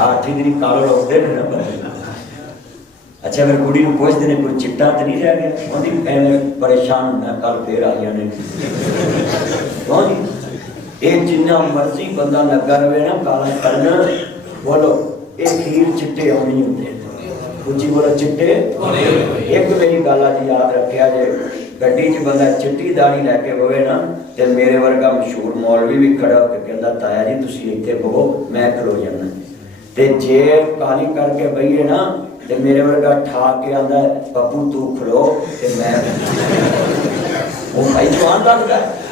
8 دن کالو لوٹے نہ پڑے اچھا اگر کڑی نو پوچھ دینے کوئی چٹا تو نہیں رہ گیا وہ بھی ایویں پریشان ہونا کل پھر آ جانے کیوں جی یہ جنہ مرضی بندہ لگا رہے نا کالا کرنا بولو یہ کھیر چٹے آنی ہوتے ہیں کچھ بولو چٹے ایک میری گالا جی یاد رکھیا جے گڈی چ بندہ چٹی داڑھی لے کے ہوئے نا تے میرے ورگا مشہور مولوی بھی کھڑا ہو کے کہندا تایا جی تسی ایتھے بہو میں کھلو جانا تے جے کالی کر کے بھئیے نا تے میرے ورگا ٹھا کے آندا ہے پپو تو کھلو تے میں وہ بھائی جوان لگدا ہے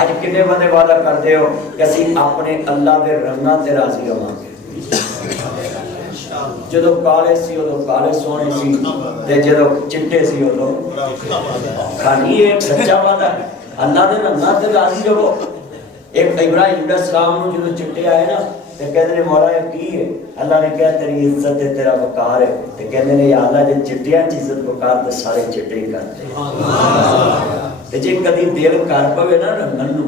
آج کنے بندے وعدہ کرتے ہو کہ اسی اپنے اللہ دے رنگاں تے راضی رہاں گے جدو کالے سی ادو کالے سونے سی تے جدو چٹے سی ادو کھانی یہ سچا وعدہ ہے اللہ دے رنگاں تے راضی رہو ایک ابراہیم علیہ السلام نو جدو چٹے آئے نا تے کہندے نے مولا یہ کی ہے؟ اللہ نے کہا تیری عزت ہے تیرا وقار ہے تے کہندے نے یا اللہ جے چٹیاں چ عزت وقار تے سارے چٹے ہی کر دے تے جے کدی دل کر پوے نا رنگن نو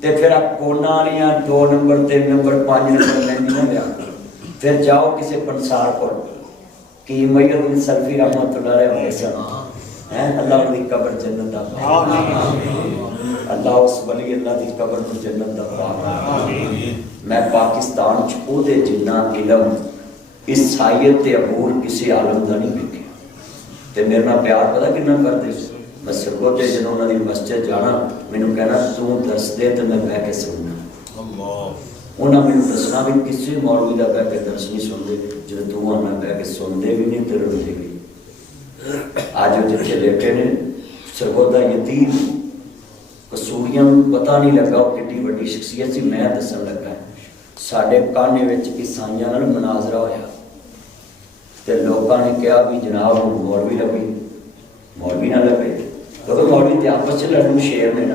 تے پھر کونا والیاں 2 نمبر 3 نمبر 5 نمبر لیندی نہ لیا پھر جاؤ کسی پنسار کو کہ میت بن سلفی رحمت اللہ علیہ ہوئے سن اللہ انہی قبر جنت دا اللہ اس ولی اللہ دی قبر کو جنت دا پاک میں پاکستان چھو دے جنہ علم عیسائیت تے عبور کسی عالم دا نہیں بکے تے میرا پیار پتا کنا کر دے میں سرگو تے جنہوں نے مسجد جانا میں نے کہنا تو دس دے تو میں بہ کے سننا انہاں میں دسنا بھی کسی مولوی دا بہ کے درس نہیں سن دے جب تو انہاں بہ کے سن دے بھی نہیں تے روندے بھی آج وہ جتھے لیٹے نے سرگودا یتیم قصوریاں پتہ نہیں لگا وہ کتنی بڑی شخصیت سی میں دسن لگا ساڈے کانے وچ عیسائیاں نال مناظرہ ہویا تے لوکاں نے کہا بھی جناب مولوی لگی مولوی نہ لگے تو مولوی تے آپس چ لڑن شیر نے نا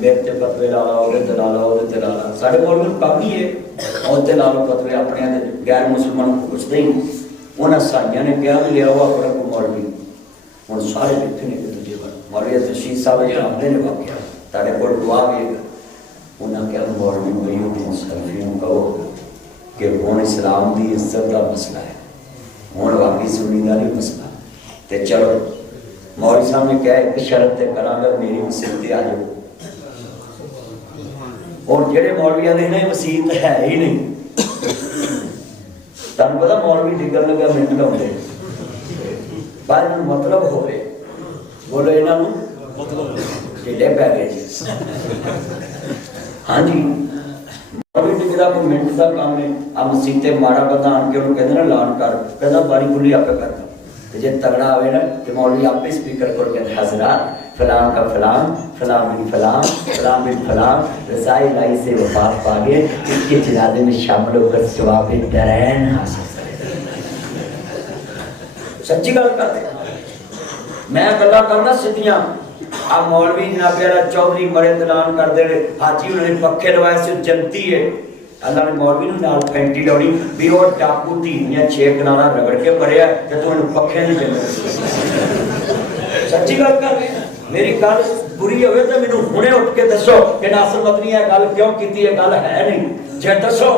میرے تے فتوی لا لا تے لا لا تے لا لا ساڈے مولوی کافی ہے اور تے لا لو فتوی اپنے غیر مسلمان کو پوچھتے ہی انہاں سائیاں نے کہا بھی لیا ہوا اپنا کو مولوی ہوں سارے کتنے نے دوجے بار مولوی رشید صاحب جی آمدے نے واقعہ تارے کو دعا بھی ہے انہاں کہا مولوی بھائی دین سلفیوں کہو کہ ہوں اسلام دی عزت کا مسئلہ ہے ہوں واقعی سنی دا نہیں مسئلہ تے چلو مولوی صاحب نے کہا ایک شرط تے کراں گا میری مسجد تے آ جاؤ اور جڑے مولویاں دے نہیں مسجد ہے ہی نہیں تم پتا مولوی ڈگن لگا منٹ لاؤندے بعد میں مطلب ہوئے بولو انہاں نوں مطلب ڈیڈے پہ گئے ہاں جی مولوی ڈگدا کوئی منٹ دا کام ہے آ مسجد تے ماڑا بندہ آن کے انہوں کہندے نا اعلان کر کہندا باری کھلی آپ کرنا تے جے تگڑا ہوئے نا تے مولوی آپ سپیکر پر کہندے حضرات فلان کا فلان فلان بن فلان فلان بن فلان رضائی لائی سے وفات پا گئے اس کے جنازے میں شامل ہو کر ثواب درین حاصل کرے سچی گل کرتے میں گلا کرنا سدیاں اب مولوی جناب والا چودھری مرے اعلان کر دے حاجی انہوں نے پکھے لوائے سے جنتی ہے اللہ نے مولوی نے نال پینٹی لاؤنی بھی وہ ڈاکو تینیاں 6 کنارا رگڑ کے مریا تے تو انہوں پکھے نہیں جنت سچی گل کر رہے ہیں میری گل بری ہوئے تو مینوں ہنے اٹھ کے دسو کہ ناصر مدنی یہ گل کیوں کیتی ہے گل ہے نہیں جے دسو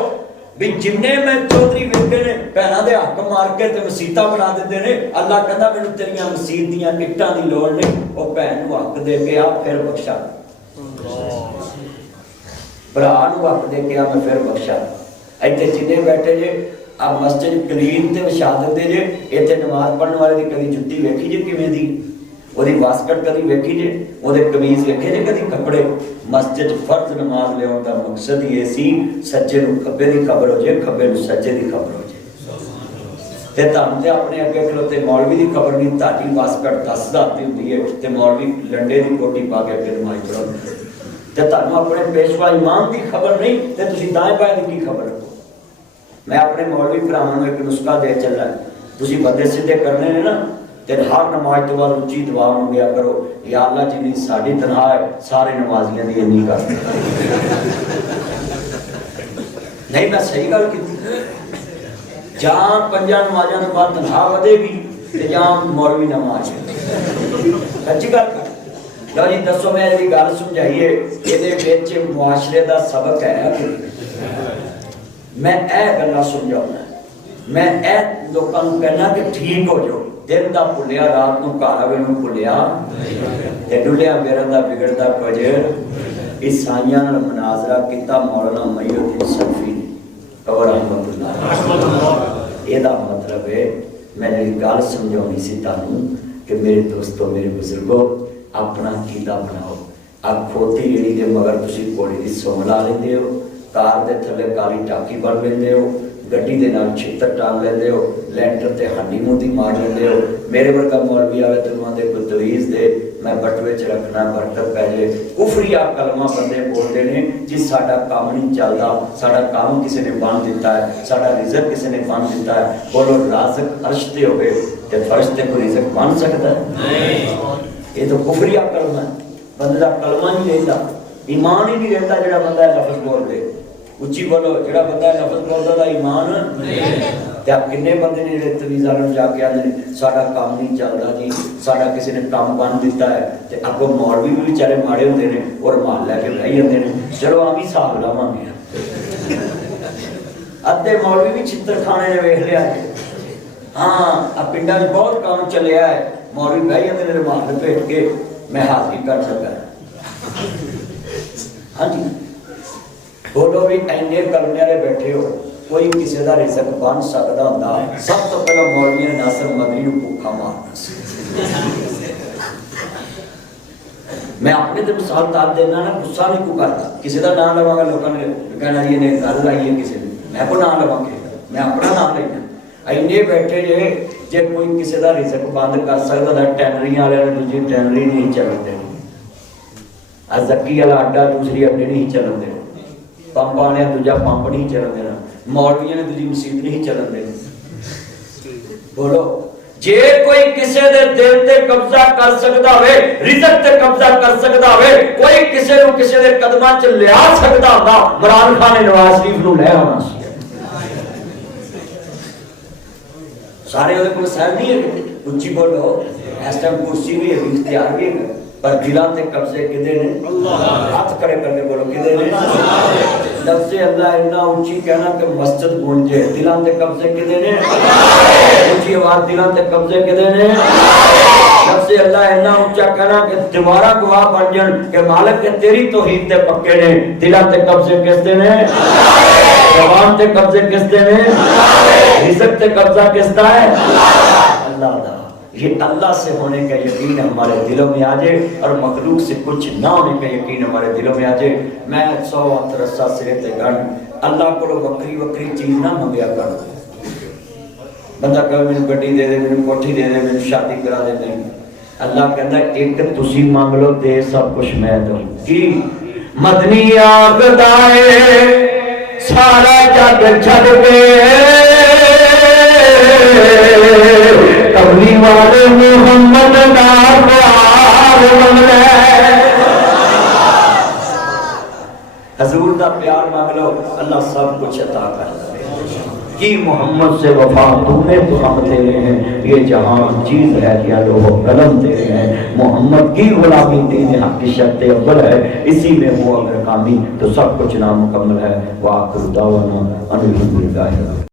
بھی جننے میں چودھری ویکھے نے بہناں دے حق مار کے تے مسیتاں بنا دیندے نے اللہ کہندا مینوں تیریاں مسجد دیاں اٹاں دی لوڑ نہیں او بہن نوں حق دے کے آ پھر بخشا بھرا نوں حق دے کے آ میں پھر بخشا ایتھے جنے بیٹھے جے اب مسجد کلین تے وچھا دیندے جے ایتھے نماز پڑھن والے دی کبھی جُتی ویکھی جے کیویں دی وہی واسکٹ کدی ویکھی جے وہدے قمیض ویکھے جے کدی کپڑے مسجد فرض نماز لے دا مقصد یہ سی سجے نو کھبے دی خبر ہو جائے کھبے نو سجے دی خبر ہو جائے تے تم تے اپنے اگے کھلوتے مولوی دی خبر نہیں تاڈی واسکٹ 10 داتی ہوندی ہے تے مولوی لنڈے دی کوٹی پا کے اگے نماز پڑھو تے تانوں اپنے پیشوا امام دی خبر نہیں تے تسی دائیں بائیں دی کی خبر رکھو میں اپنے مولوی بھراواں نوں ایک نسخہ دے چلا تسی بندے سیدھے کرنے نے نا تے ہر نماز تو بعد اونچی دعا منگیا کرو یا اللہ جنی ساڈی تنخواہ ہے سارے نمازیاں دی نہیں کر نہیں میں صحیح گل کیتی جہاں 5 نمازاں تو بعد تنخواہ ودے گی تے جہاں مولوی نماز سچی گل کر لو جی دسو میں جی گل سمجھائیے یہ وچ معاشرے دا سبق ہے میں اے گلاں سمجھاؤنا میں اے لوکاں نوں کہنا کہ ٹھیک ہو جاؤ دن دا بھلیا رات نو گھر آوے نو بھلیا تے ڈلیا میرا دا بگڑدا کچھ عیسائیاں نال مناظرہ کیتا مولانا میت الدین سلفی قبر رحمت اللہ یہ دا مطلب ہے میں نے گل سمجھاونی سی تانوں کہ میرے دوستو میرے بزرگو اپنا عقیدہ بناؤ اب کھوتی ریڑی دے مگر تسی گھوڑے دی سونگ لا لیندے ہو کار دے تھلے کالی ٹاکی بن لیندے ہو گڈی دے نال چھتر ٹانگ لیندے ہو لینٹر تے ہنڈی موندی مار لیندے ہو میرے ورگا مولوی آوے تے انہاں دے کوئی تویز دے میں بٹوے چ رکھنا برکت پہ جائے کفریہ کلمہ بندے بولتے ہیں جی ساڈا کام نہیں چلدا ساڈا کام کسی نے بن دیتا ہے ساڈا رزق کسی نے بن دیتا ہے بولو رازق عرش تے ہوئے تے فرش تے کوئی رزق بن سکتا ہے نہیں یہ تو کفریہ کلمہ ہے بندے دا کلمہ نہیں رہندا ایمان ہی نہیں رہندا جڑا بندہ لفظ بول دے اچھی بولو جڑا بندہ نفس بولدا دا ایمان تے آپ کنے بندے نے جڑے تمیزاں نوں جا کے آندے نے ساڈا کام نہیں چلدا جی ساڈا کسی نے کام بن دیتا ہے تے اگوں مولوی بھی بیچارے ماڑے ہوندے نے اور مال لے کے بہی جاندے نے چلو آ بھی حساب لاواں گے ادھے مولوی بھی چھتر کھانے نے ویکھ لیا ہاں اب پنڈاں وچ بہت کام چلیا ہے مولوی بہی جاندے نے مال لپیٹ کے میں حاضری کر سکا ہاں جی بولو بھی اینے کلمے والے بیٹھے ہو کوئی کسی دا رزق بن سکدا ہوندا سب تو پہلا مولوی نے ناصر مدنی نوں بھوکا مارنا سی میں اپنے تے مثال دار دینا نا غصہ نہیں کو کرتا کسی دا نام لواں گا لوکاں نے کہنا یہ نے گل لائی ہے کسی نے میں کو نام لواں گا میں اپنا نام لینا اینے بیٹھے جے کوئی کسی دا رزق بند کر سکدا دا ٹینریاں والے نے دوسری ٹینری نہیں چلن دینی ازکی والا اڈا دوسری اڈے نہیں چلن دینی پمپ والے دوجا پمپ نہیں چلن دینا مولویاں نے دوجی مسجد نہیں چلن دینی بولو جے کوئی کسی دے دل تے قبضہ کر سکدا ہوئے رزق تے قبضہ کر سکدا ہوئے کوئی کسی نو کسی دے قدماں چ لیا سکدا ہوندا عمران خان نواز شریف نو لے آنا سی سارے اودے کول سہل نہیں ہے اونچی بولو اس ٹائم کرسی بھی ہے اختیار بھی ہے پر دلان تے قبضے کدے نے اللہ ہاتھ کھڑے کر کے بولو کدے نے لفظ اللہ اتنا اونچی کہنا کہ مسجد گونجے دلان تے قبضے کدے نے اونچی آواز دلان تے قبضے کدے نے لفظ اللہ اتنا اونچا کہنا کہ دوبارہ گواہ بن جان کہ مالک کے تیری توحید تے پکے نے دلان تے قبضے کس دے نے زبان تے قبضے کس دے نے رزق تے قبضہ کس دا ہے اللہ دا یہ اللہ سے ہونے کا یقین ہمارے دلوں میں آ جائے اور مخلوق سے کچھ نہ ہونے کا یقین ہمارے دلوں میں آ جائے میں 100 وقت رسا سرے تے گن اللہ کو وکری وکری چیز نہ منگیا کر بندہ کہے مینوں گڈی دے دے مینوں کوٹھی دے دے مینوں شادی کرا دے نہیں اللہ کہندا ایک تسی مانگ لو دے سب کچھ میں دوں کی مدنی آخدا ہے سارا جگ چھڈ کے کبھی والے محمد نام پیار منگلے حضور دا پیار مانگ لو اللہ سب کچھ عطا کر دے کی محمد سے وفا تو نے تو ہم تیرے ہیں یہ جہان چیز ہے یا لوہ قلم تیرے ہیں محمد کی غلامی دین حق کی شرط اول ہے اسی میں وہ اگر کامی تو سب کچھ نامکمل ہے وآخر دعوانا ان الحمدللہ